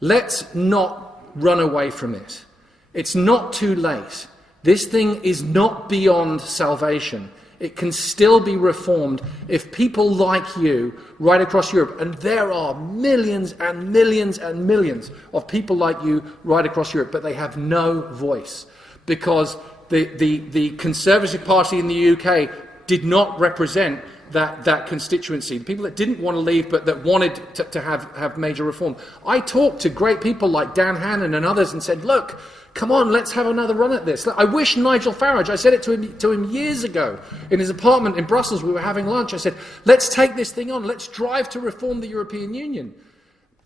let's not run away from it. It's not too late. This thing is not beyond salvation. It can still be reformed if people like you right across Europe, and there are millions and millions and millions of people like you right across Europe, but they have no voice. Because the Conservative Party in the UK did not represent that constituency. The people that didn't want to leave but that wanted to have major reform. I talked to great people like Dan Hannan and others and said, look, come on, let's have another run at this. I wish Nigel Farage, I said it to him years ago in his apartment in Brussels, we were having lunch, I said, let's take this thing on, let's drive to reform the European Union.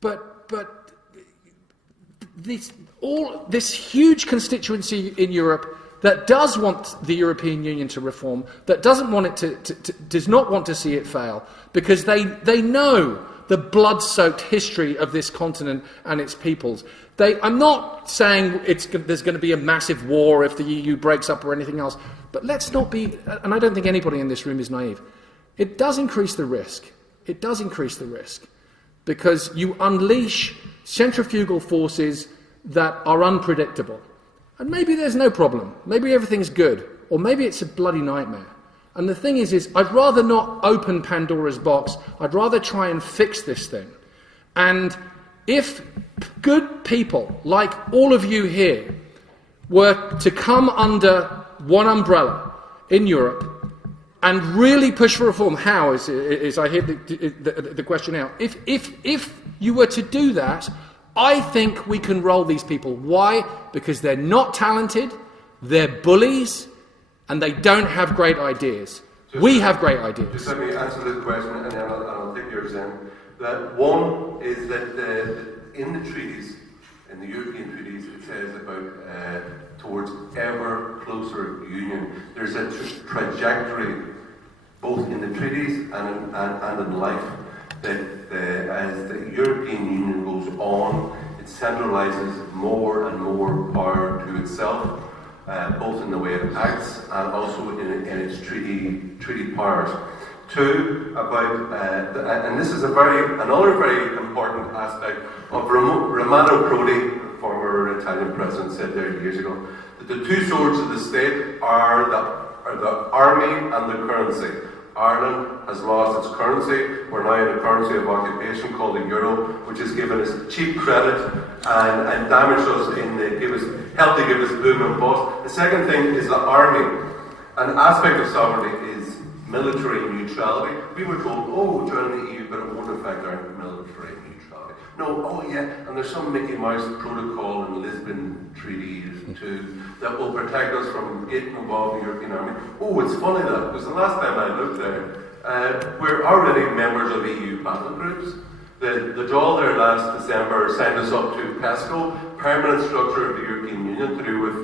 But this huge constituency in Europe that does want the European Union to reform, that does not want to see it fail, because they know the blood-soaked history of this continent and its peoples. I'm not saying there's going to be a massive war if the EU breaks up or anything else, but let's not be, and I don't think anybody in this room is naive, it does increase the risk. It does increase the risk, because you unleash centrifugal forces that are unpredictable. And maybe there's no problem. Maybe everything's good. Or maybe it's a bloody nightmare. And the thing is I'd rather not open Pandora's box. I'd rather try and fix this thing. And if good people, like all of you here, were to come under one umbrella in Europe and really push for reform, how, is I hear the question out. If you were to do that, I think we can roll these people. Why? Because they're not talented, they're bullies, and they don't have great ideas. We have great ideas. Just let me answer this question, and then I'll take yours in. That one is that in the treaties, in the European treaties, it says about towards ever closer union. There's a trajectory, both in the treaties and in life, that as the European Union goes on, it centralises more and more power to itself, both in the way it acts and also in its treaty powers, Two, about, and this is another very important aspect of Romano Prodi, former Italian president, said there years ago, that the two swords of the state are the army and the currency. Ireland has lost its currency. We're now in a currency of occupation called the euro, which has given us cheap credit and damaged us helped to give us boom and bust. The second thing is the army. An aspect of sovereignty is military neutrality. We were told, oh, join the EU, but it won't affect our military neutrality. No, oh yeah, and there's some Mickey Mouse protocol in Lisbon Treaty too that will protect us from getting involved in the European Army. Oh, it's funny that, because the last time I looked there, we're already members of EU battle groups. The Dáil there last December signed us up to PESCO, permanent structure of the European Union to do with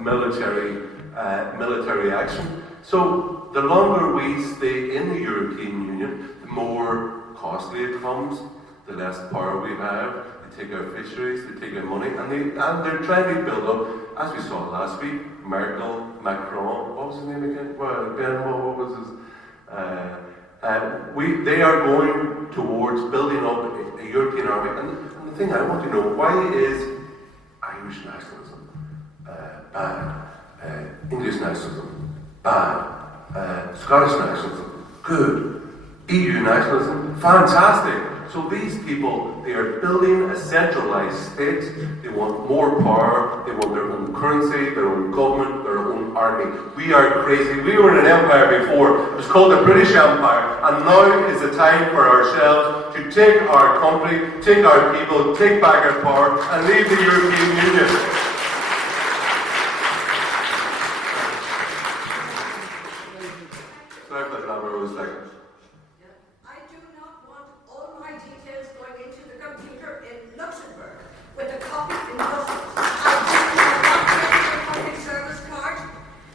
military action. So the longer we stay in the European Union, the more costly it comes, the less power we have. They take our fisheries, they take our money, and they're trying to build up, as we saw last week, Merkel, Macron, what was his name again? Well, Benoit, what was his? They are going towards building up a European army. And the thing I want to know, why is Irish nationalism bad? English nationalism bad? Scottish nationalism good? EU nationalism fantastic? So these people, they are building a centralised state. They want more power. They want their own currency, their own government, their own army. We are crazy. We were in an empire before. It was called the British Empire. And now is the time for ourselves to take our country, take our people, take back our power, and leave the European Union. Sorry for that, I was like... With a copy in Brussels. I didn't have a public service card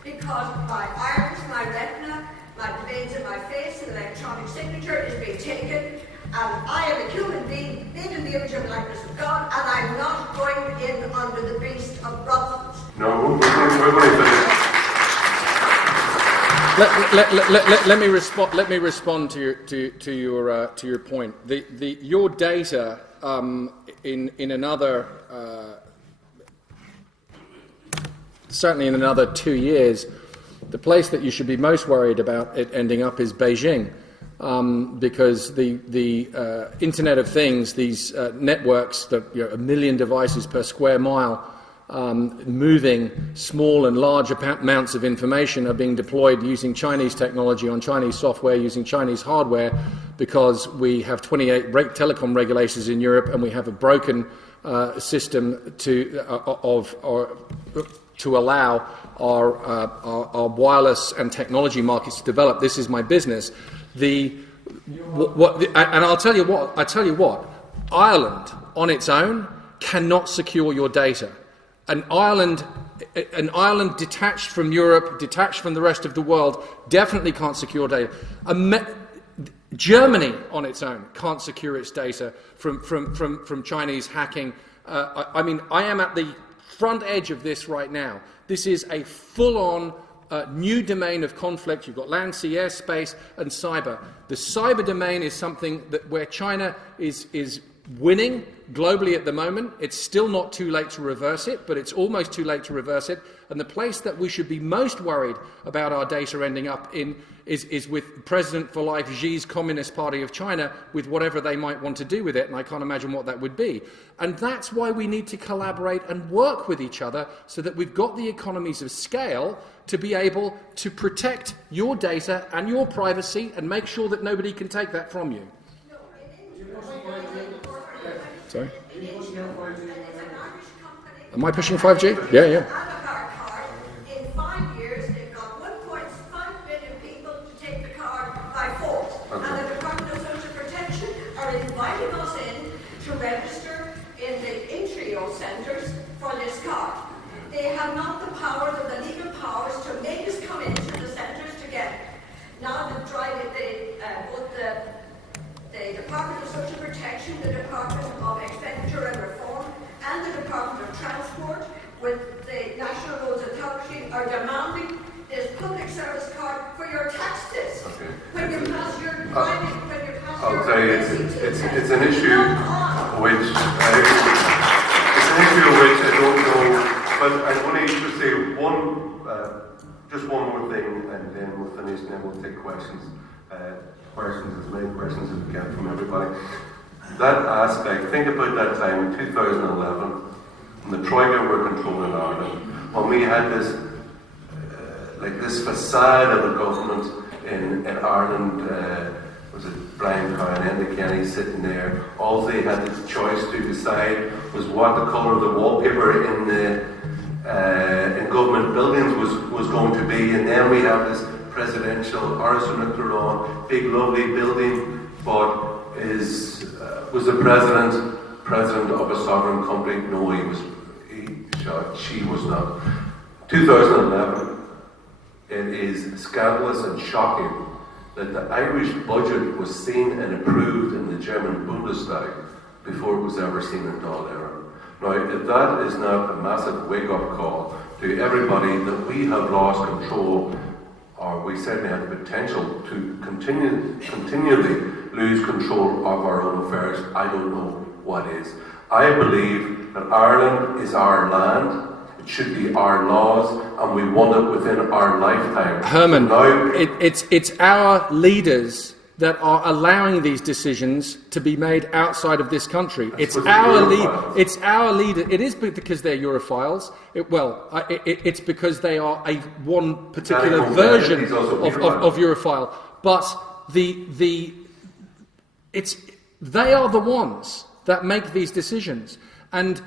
because my iris, my retina, my veins in my face, and electronic signature is being taken. And I am a human being made in the image and likeness of God, and I'm not going in under the beast of Brussels. No, we're going to finish. Let me respond to your point. Your data in another certainly in another 2 years, the place that you should be most worried about it ending up is Beijing, because the Internet of Things, these networks that 1 million devices per square mile. Moving small and large amounts of information are being deployed using Chinese technology on Chinese software, using Chinese hardware, because we have 28 telecom regulations in Europe and we have a broken system to allow our wireless and technology markets to develop. This is my business. And I'll tell you what. Ireland on its own cannot secure your data. An island detached from Europe, detached from the rest of the world, definitely can't secure data. Germany on its own can't secure its data from Chinese hacking. I mean, I am at the front edge of this right now. This is a full-on new domain of conflict. You've got land, sea, air, space, and cyber. The cyber domain is something where China is winning globally at the moment. It's still not too late to reverse it, but it's almost too late to reverse it. And the place that we should be most worried about our data ending up in is with President for Life Xi's Communist Party of China, with whatever they might want to do with it, and I can't imagine what that would be. And that's why we need to collaborate and work with each other so that we've got the economies of scale to be able to protect your data and your privacy and make sure that nobody can take that from you. Sorry? Am I pushing 5G? Yeah. In 5 years, they've got 1.5 billion people to take the card by force. Okay. And the Department of Social Protection are inviting us in to register in the Intrio centres for this card. They have not the power, the legal powers to make us come into the centres to get it. Now they've tried it, both the Department of Social Protection, the Department of Expenditure and Reform, and the Department of Transport, with the National Roads Authority, are demanding this public service card for your tax disc. Okay. When you I'll tell you, it's an issue which I don't know, but I want to just say just one more thing, and then we'll finish, and then we'll take questions. As many questions as we can from everybody. That aspect, think about that time in 2011, when the Troika were controlling Ireland, when we had this this facade of a government in Ireland. Was it Brian Cowan and Enda Kenny sitting there? All they had the choice to decide was what the colour of the wallpaper in government buildings was going to be, and then we have this presidential Arsenal big lovely building, but was the president of a sovereign country? No, she was not. 2011. It is scandalous and shocking that the Irish budget was seen and approved in the German Bundestag before it was ever seen in Dáil Éireann. Now, if that is not a massive wake-up call to everybody that we have lost control, or we certainly have the potential to continually lose control of our own affairs, I don't know what is. I believe that Ireland is our land. It should be our laws, and we want it within our lifetime. Hermann, it's our leaders that are allowing these decisions to be made outside of this country. It's our leader. It is because they're Europhiles. It's because they are one particular version of Europhile. But they are the ones that make these decisions. And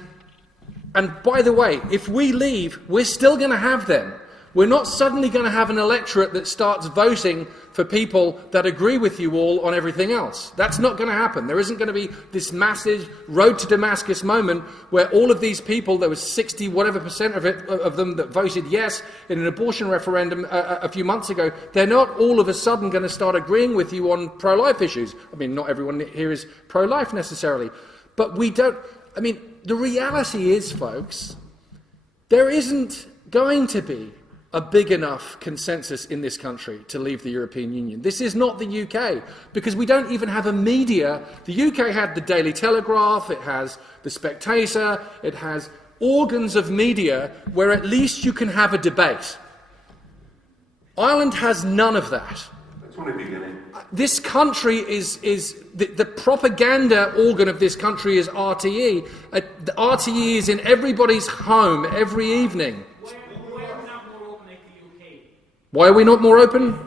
by the way, if we leave, we're still going to have them. We're not suddenly going to have an electorate that starts voting for people that agree with you all on everything else. That's not going to happen. There isn't going to be this massive road to Damascus moment where all of these people, there was 60 whatever percent of them that voted yes in an abortion referendum a few months ago. They're not all of a sudden going to start agreeing with you on pro-life issues. I mean, not everyone here is pro-life necessarily. But we don't... I mean, the reality is, folks, there isn't going to be a big enough consensus in this country to leave the European Union. This is not the UK, because we don't even have a media. The UK had the Daily Telegraph, it has the Spectator, it has organs of media where at least you can have a debate. Ireland has none of that. It's only beginning. This country is the propaganda organ of this country is RTE. The RTE is in everybody's home every evening. Why are we not more open like the UK? Why are we not more open?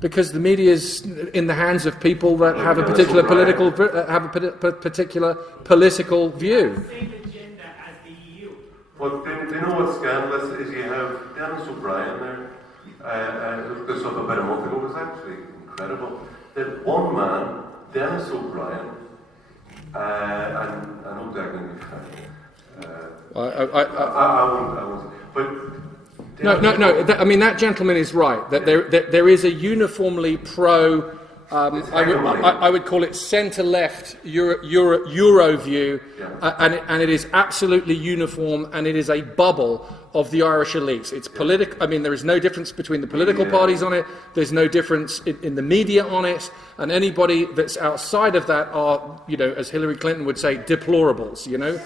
Because the media is in the hands of people that have a particular political view. Same agenda as the EU. Well, do you know what's scandalous is you have Dennis O'Brien there. I looked this up about a month ago. It was actually incredible. That one man, Dennis O'Brien, and I know Declan. I won't. But no. I mean, that gentleman is right. That there is a uniformly pro. I would call it centre-left Euro view, and it is absolutely uniform, and it is a bubble of the Irish elites. It's political. I mean, there is no difference between the political parties on it. There's no difference in the media on it, and anybody that's outside of that are, as Hillary Clinton would say, deplorables. Most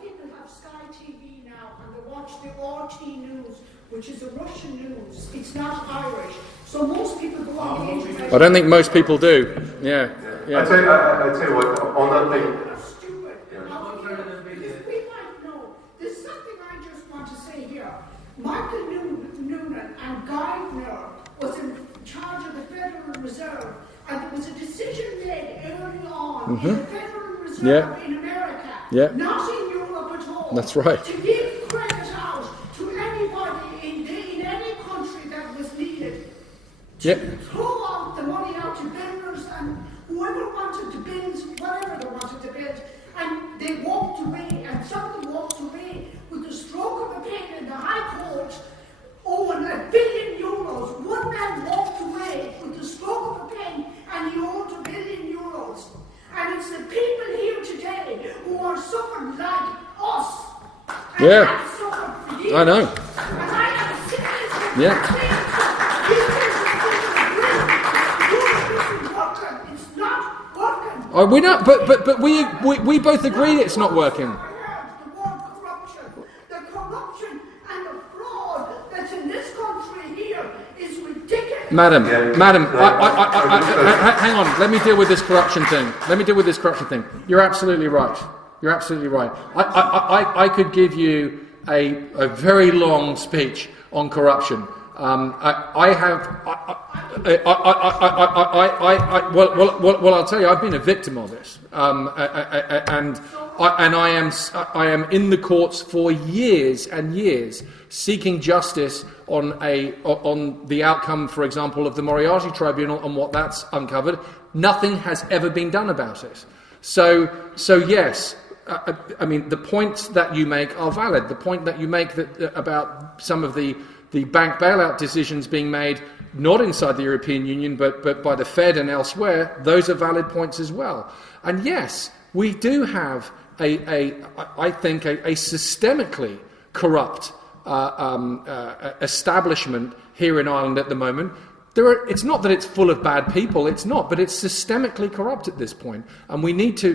people have Sky TV now, and they watch the RT News, which is a Russian news. It's not Irish. So most people go on the internet. I don't think most people do. Yeah. I'd say what, on that thing. Stupid. We might know. There's something I just want to say here. Michael Noonan and Geithner was in charge of the Federal Reserve, and there was a decision made early on in the Federal Reserve in America, not in Europe at all. That's right. To give credit out to anybody in any country that was needed. Throw out the money out to builders and whoever wanted to build, whatever they wanted to build, and they walked away, and some of them walked away with the stroke of a pen in the High Court over €1 billion. One man walked away with the stroke of a pen and he owed €1 billion. And it's the people here today who are suffering like us. And I've suffered for years. I know. And I have a sickness. Yeah. We not, but we both agree it's not working. The word corruption. The corruption and the fraud that's in this country here is ridiculous. Madam, hang on. Let me deal with this corruption thing. You're absolutely right. I could give you a very long speech on corruption. Well, I'll tell you, I've been a victim of this, and I am in the courts for years and years seeking justice on the outcome, for example, of the Moriarty Tribunal and what that's uncovered. Nothing has ever been done about it. So yes. I mean, the points that you make are valid. The point that you make about some of the bank bailout decisions being made not inside the European Union but by the Fed and elsewhere, those are valid points as well. And yes, we do have I think a systemically corrupt establishment here in Ireland at the moment. It's not that it's full of bad people, it's not, but it's systemically corrupt at this point, and we need to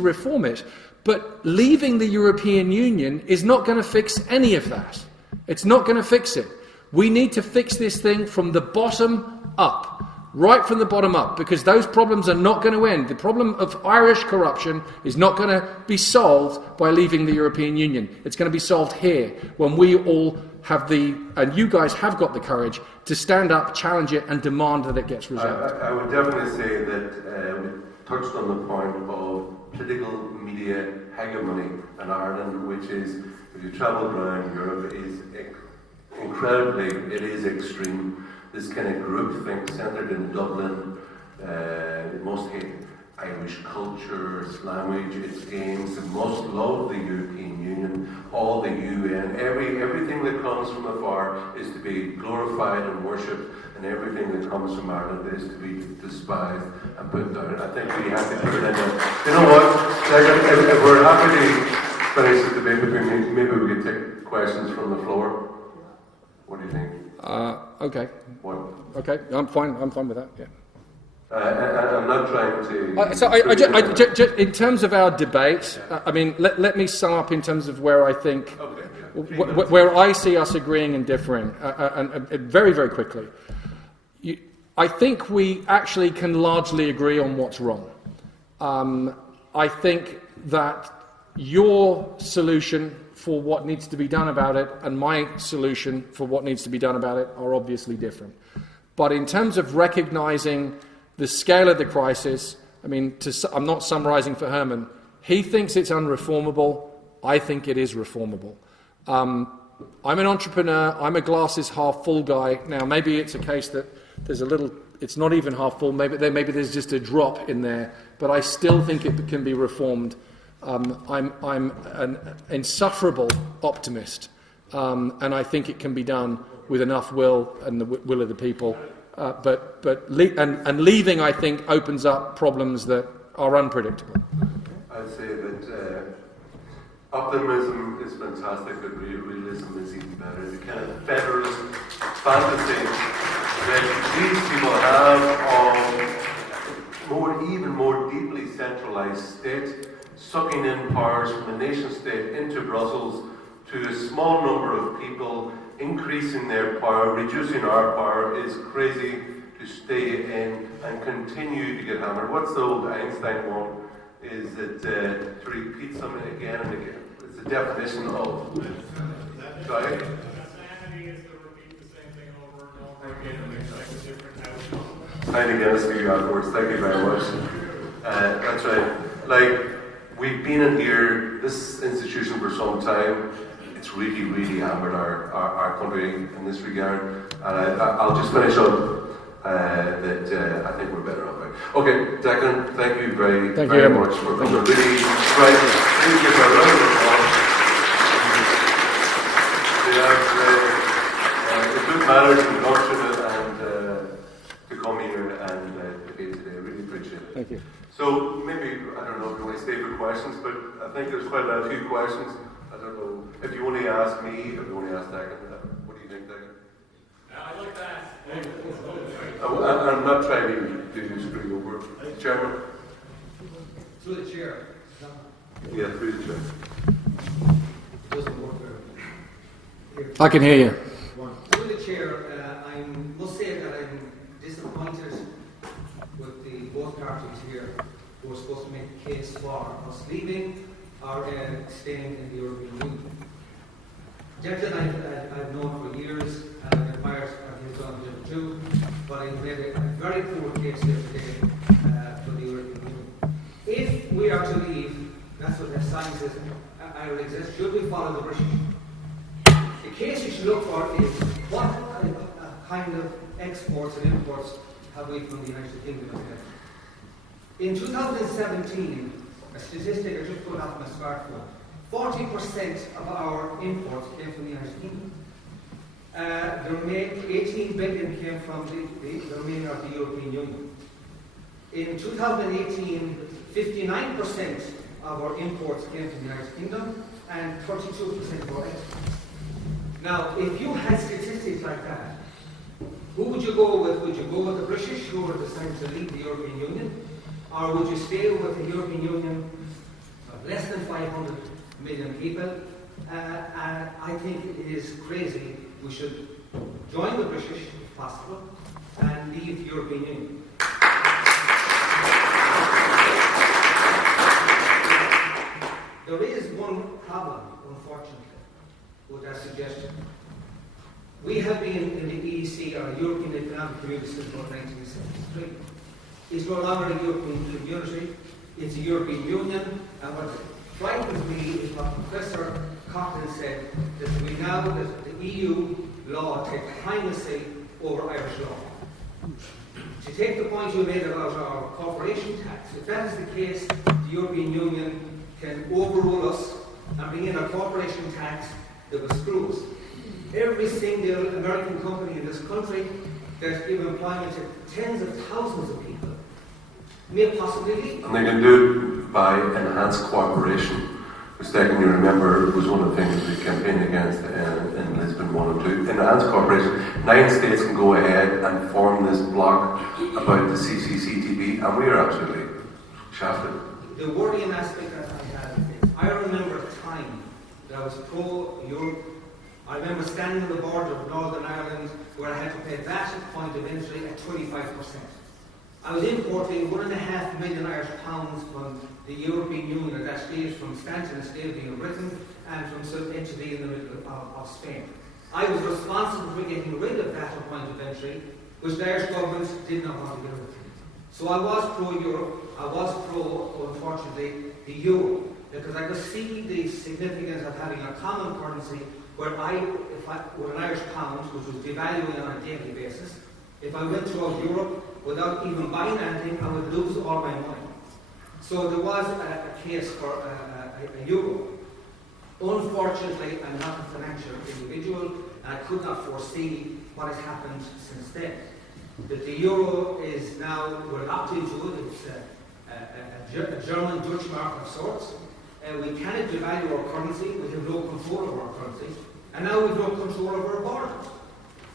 reform it. But leaving the European Union is not going to fix any of that. It's not going to fix it. We need to fix this thing from the bottom up, right from the bottom up, because those problems are not going to end. The problem of Irish corruption is not going to be solved by leaving the European Union. It's going to be solved here, when we all have and you guys have got the courage to stand up, challenge it, and demand that it gets resolved. I would definitely say that we touched on the point of political media hegemony in Ireland, which is, if you travel around Europe, is incredibly, it is extreme. This kind of groupthink centred in Dublin, most hate Irish culture, its language, its games, and most love the European Union, all the UN, everything that comes from afar is to be glorified and worshipped, and everything that comes from Ireland is to be despised and put down. I think we have to put it in there. You know what? If we're happy to finish the debate, maybe we could take questions from the floor. What do you think? Okay. What? Okay, I'm fine with that. Yeah. I'm not trying to. So I in terms of our debate, I mean, let me sum up in terms of where I think, where I see us agreeing and differing, and very, very quickly. I think we actually can largely agree on what's wrong. I think that your solution for what needs to be done about it and my solution for what needs to be done about it are obviously different. But in terms of recognising the scale of the crisis, I mean, I'm not summarising for Hermann. He thinks it's unreformable. I think it is reformable. I'm an entrepreneur. I'm a glasses half full guy. Now, maybe it's a case that there's a little, it's not even half full. Maybe there's just a drop in there. But I still think it can be reformed. I'm an insufferable optimist. And I think it can be done with enough will and the will of the people. But leaving, I think, opens up problems that are unpredictable. I'd say that optimism is fantastic, but realism is even better. The kind of federalist fantasy that these people have of even more deeply centralised state, sucking in powers from the nation state into Brussels to a small number of people, increasing their power, reducing our power, is crazy to stay in and continue to get hammered. What's the old Einstein one? Is that to repeat something again and again. It's a definition of. Sorry? Insanity is to repeat the same thing over and over again and expect a different outcome. Trying to get us to you afterwards. Thank you very much. That's right. Like, we've been in here, this institution, for some time. It's really, really hammered our country in this regard. And I'll just finish up that I think we're better off. Okay, Declan, thank you very much for coming. Really, right, please give a round of applause. It took matters to come and to come here and debate today. I really appreciate it. Thank you. So maybe, I don't know if you want to stay for questions, but I think there's quite a few questions. I don't know if you want to ask me, if you want to ask Declan. What do you think, Declan? I'd like to ask. I'm not trying to do you screw over. Chairman? Through the chair. Yeah, through the chair. It doesn't work very well. I can hear you. Through the chair, I must say that I'm disappointed with the both parties here who are supposed to make a case for us leaving or staying in the European Union. Declan I've known for years and I've admired what he's done here too, but he made a very poor case here today for the European Union. If we are to leave, that's what the sign says, Irexit, should we follow the British? The case you should look for is what kind of exports and imports have we from the United Kingdom? In 2017, a statistic I just put off my smartphone, 40% of our imports came from the United Kingdom. The remaining 18 billion came from the remainder of the European Union. In 2018, 59% of our imports came from the United Kingdom and 32% of our exports. Now, if you had statistics like that, who would you go with? Would you go with the British who were deciding to leave the European Union? Or would you stay with the European Union of less than 500 million people? I think it is crazy. We should join the British, if possible, and leave the European Union. There is one problem, unfortunately, with that suggestion. We have been in the EEC, or European Economic Community, since about 1973. It's no longer a European community, it's a European Union, and what frightens me is what Professor Cochrane said, that we now, that the EU law take primacy over Irish law. To take the point you made about our corporation tax, if that is the case, the European Union can overrule us and bring in a corporation tax that will screw us. Every single American company in this country that give employment to tens of thousands of people may possibly leave. And they can do it by enhanced cooperation, which Declan, you remember, was one of the things we campaigned against in Lisbon 1 and 2. Enhanced cooperation. 9 states can go ahead and form this bloc about the CCCTB, and we are absolutely shafted. The worrying aspect that I had is, I remember a time that I was pro-Europe. I remember standing on the border of Northern Ireland where I had to pay VAT at point of entry at 25%. I was importing £1.5 million Irish pounds from the European Union at that stage, from Stanton Estate being in Britain and from some entity in the middle of Spain. I was responsible for getting rid of that at point of entry, which the Irish government did not want to get rid of. So I was pro-Europe, I was pro, unfortunately, the euro, because I could see the significance of having a common currency where with an Irish pound, which was devaluing on a daily basis, if I went throughout Europe without even buying anything, I would lose all my money. So there was a case for a euro. Unfortunately, I'm not a financial individual, and I could not foresee what has happened since then. That the euro is now, we're locked into it, it's a German Dutch mark of sorts. We cannot devalue our currency, we have no control over our currency, and now we have no control over our borders.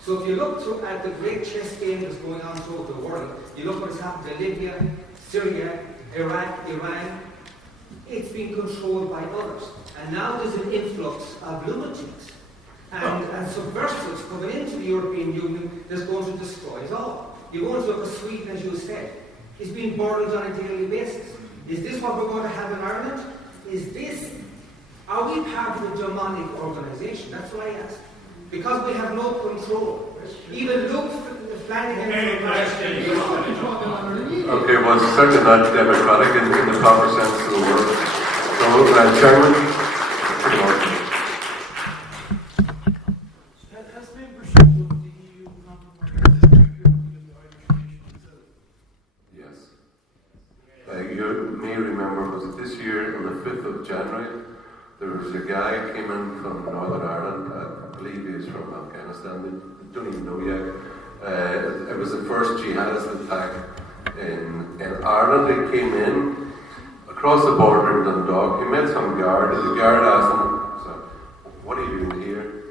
So if you look at the great chess game that's going on throughout the world, you look what's happened to Libya, Syria, Iraq, Iran, it's been controlled by others. And now there's an influx of lunatics and subversives coming into the European Union that's going to destroy us all. You go into look at Sweden, as you said, it's being burdened on a daily basis. Is this what we're going to have in Ireland? Are we part of a demonic organisation? That's what I ask. Because we have no control. Even Luke Flanagan... Okay, well, it's certainly not democratic in the proper sense of the word. So, Chairman... Has membership of the EU compromised the Irish nation itself? Yes. You may remember, was it this year, on the 5th of January, there was a guy who came in from Northern Ireland, I believe he is from Afghanistan, they don't even know yet. It was the first jihadist attack in Ireland. He came in, across the border in Dundalk, he met some guard, and the guard asked him, what are you doing here?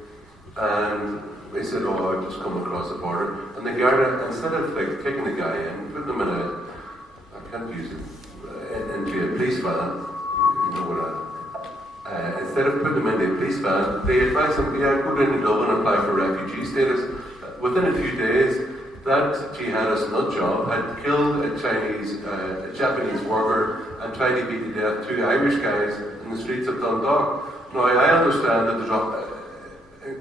And he said, oh, I've just come across the border. And the guard, instead of taking the guy in, putting him in I can't use it, in into a police van, instead of putting them into a police van, they advised them, go down to Dublin and apply for refugee status. Within a few days, that jihadist nutjob had killed a Japanese worker and tried to beat to death 2 Irish guys in the streets of Dundalk. Now, I understand that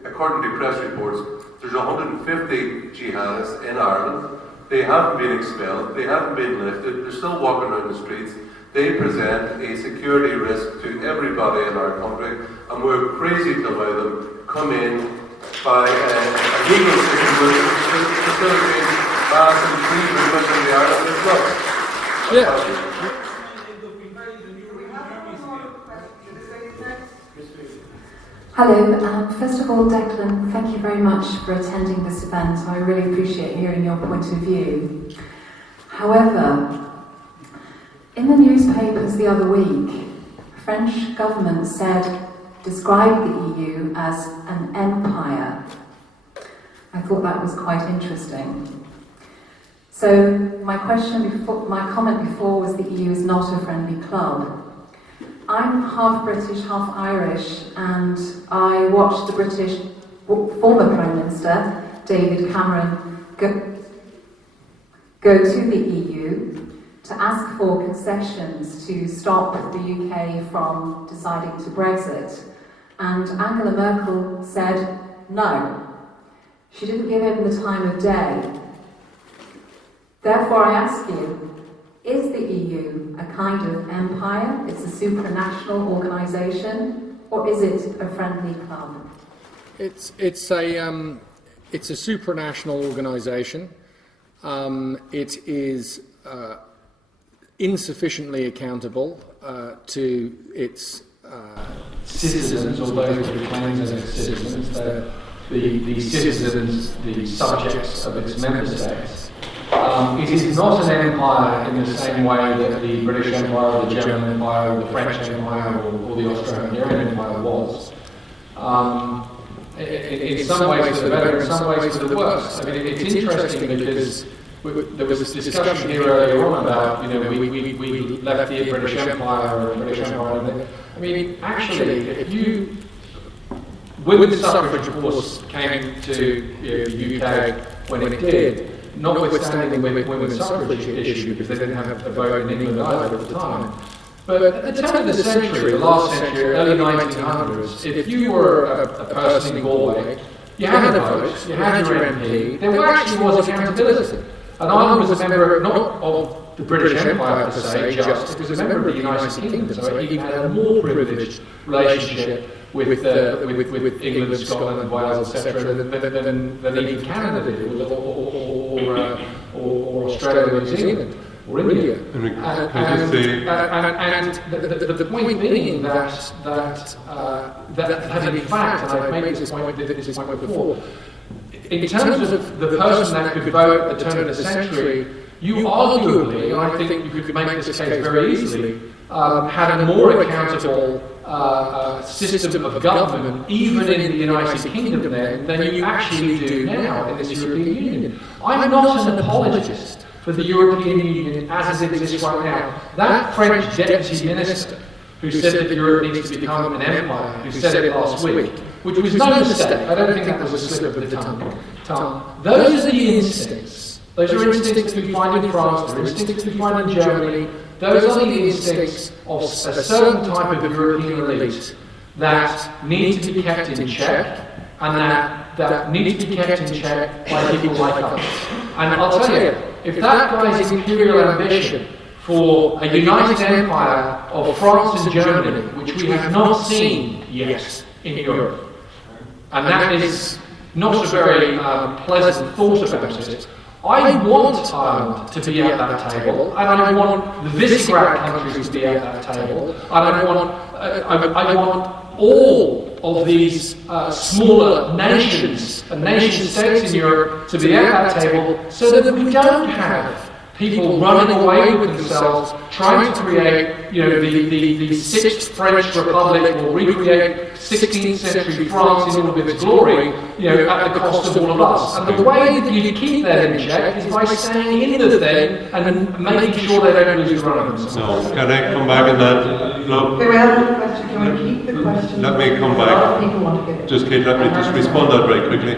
according to press reports, there's 150 jihadists in Ireland. They haven't been expelled, they haven't been lifted, they're still walking around the streets. They present a security risk to everybody in our country, and we're crazy to allow them come in by a legal system to facilitate mass and free movement in the Ireland as well. Yeah. Hello. First of all, Declan, thank you very much for attending this event. I really appreciate hearing your point of view. However, in the newspapers the other week, French government described the EU as an empire. I thought that was quite interesting. So my comment before was the EU is not a friendly club. I'm half British, half Irish, and I watched the British former Prime Minister, David Cameron, go to the EU to ask for concessions to stop the UK from deciding to Brexit. And Angela Merkel said no. She didn't give him the time of day. Therefore, I ask you, is the EU a kind of empire? It's a supranational organisation, or is it a friendly club? It's a supranational organisation. It is insufficiently accountable to its citizens, or those who claim as its citizens. The citizens, the subjects of its member states. It is not an empire in the same way that the British Empire, or the German Empire, or the French Empire, or the Austro-Hungarian Empire was. In some ways for the better, in some ways for the worse. I mean, it's interesting because there was this discussion here earlier on about, we left the British Empire or the British Empire. I mean, actually, if you, when the suffrage, of course, came to the UK when it did, notwithstanding the women's suffrage issue, because they didn't have a vote in England either at the time. But at the turn of the century, the last century, early 1900s, if you were a person in Galway, you had a vote, you had your MP, there actually was accountability. And I was a member, not of the British Empire per se, just, it was a member of the United Kingdom, so it even had a more privileged relationship with England, Scotland, Wales, etc., than even Canada did, or Australia, New Zealand, or India. And the point being that in fact, and I've made this point before, in terms of the person that could vote at the turn of the century, you arguably, and I think you could make this case very easily, had a more accountable system of government, even in the United Kingdom then, than you actually do now in this European Union. I'm not an apologist for the European Union as it exists right now. That French deputy minister who said that Europe needs to become an empire, who said it last week, which was no mistake, I don't think that was a slip of the tongue. Those are the instincts. Those are instincts that we find in France, they're instincts that we find in Germany. Those are the instincts of a certain type of European elite that need to be kept in check, and that need to be kept in check by people like us. And I'll tell you, if that guy's imperial ambition for a united empire of France and Germany, which we have not seen yet in Europe, and that is not a very pleasant thought about it, I want Ireland to be at that table, and I want the Visegrad countries to be at that table, and I want all of these smaller nations and nation states in Europe to be at that table, so that we don't have people running away with themselves, trying to create, the Sixth French Republic, or recreate 16th century France in all of its glory, at the cost of all of us. And the way that you keep them in check is by staying in the thing and making sure they don't lose run of themselves. No, can I come back on that? Look, we have another question. Can we keep the question? Let me come back. Kate, let me just respond to that very quickly.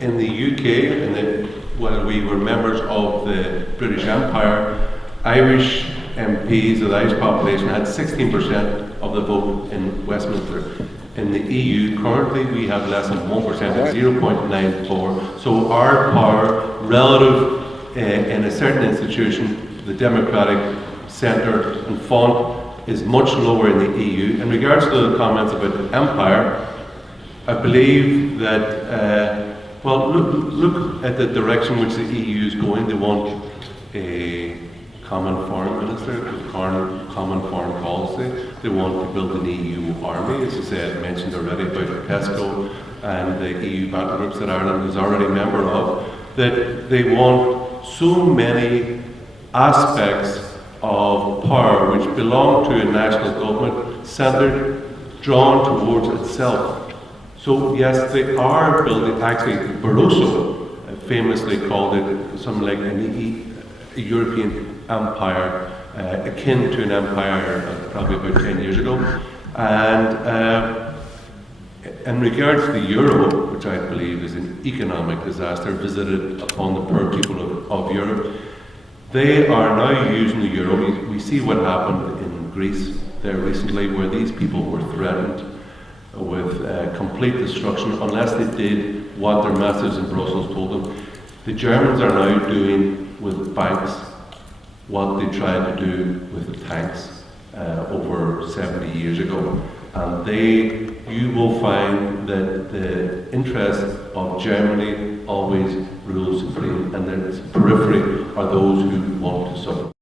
In the UK, while we were members of the British Empire, Irish MPs of the Irish population had 16% of the vote in Westminster. In the EU, currently we have less than 1% at 0.94. So our power relative in a certain institution, the democratic centre and font, is much lower in the EU. In regards to the comments about empire, I believe that look at the direction which the EU is going. They want a common foreign minister, a common foreign policy. They want to build an EU army, as I said, mentioned already about PESCO and the EU battle groups that Ireland is already a member of. That they want so many aspects of power which belong to a national government, centred, drawn towards itself. So yes, they are building. Actually, Barroso famously called it something like a European empire, akin to an empire probably about 10 years ago. And in regards to the euro, which I believe is an economic disaster visited upon the poor people of Europe, they are now using the euro. We see what happened in Greece there recently, where these people were threatened with complete destruction unless they did what their masters in Brussels told them. The Germans are now doing with banks what they tried to do with the tanks over 70 years ago. And you will find that the interest of Germany always rules supreme, and then its periphery are those who want to suffer.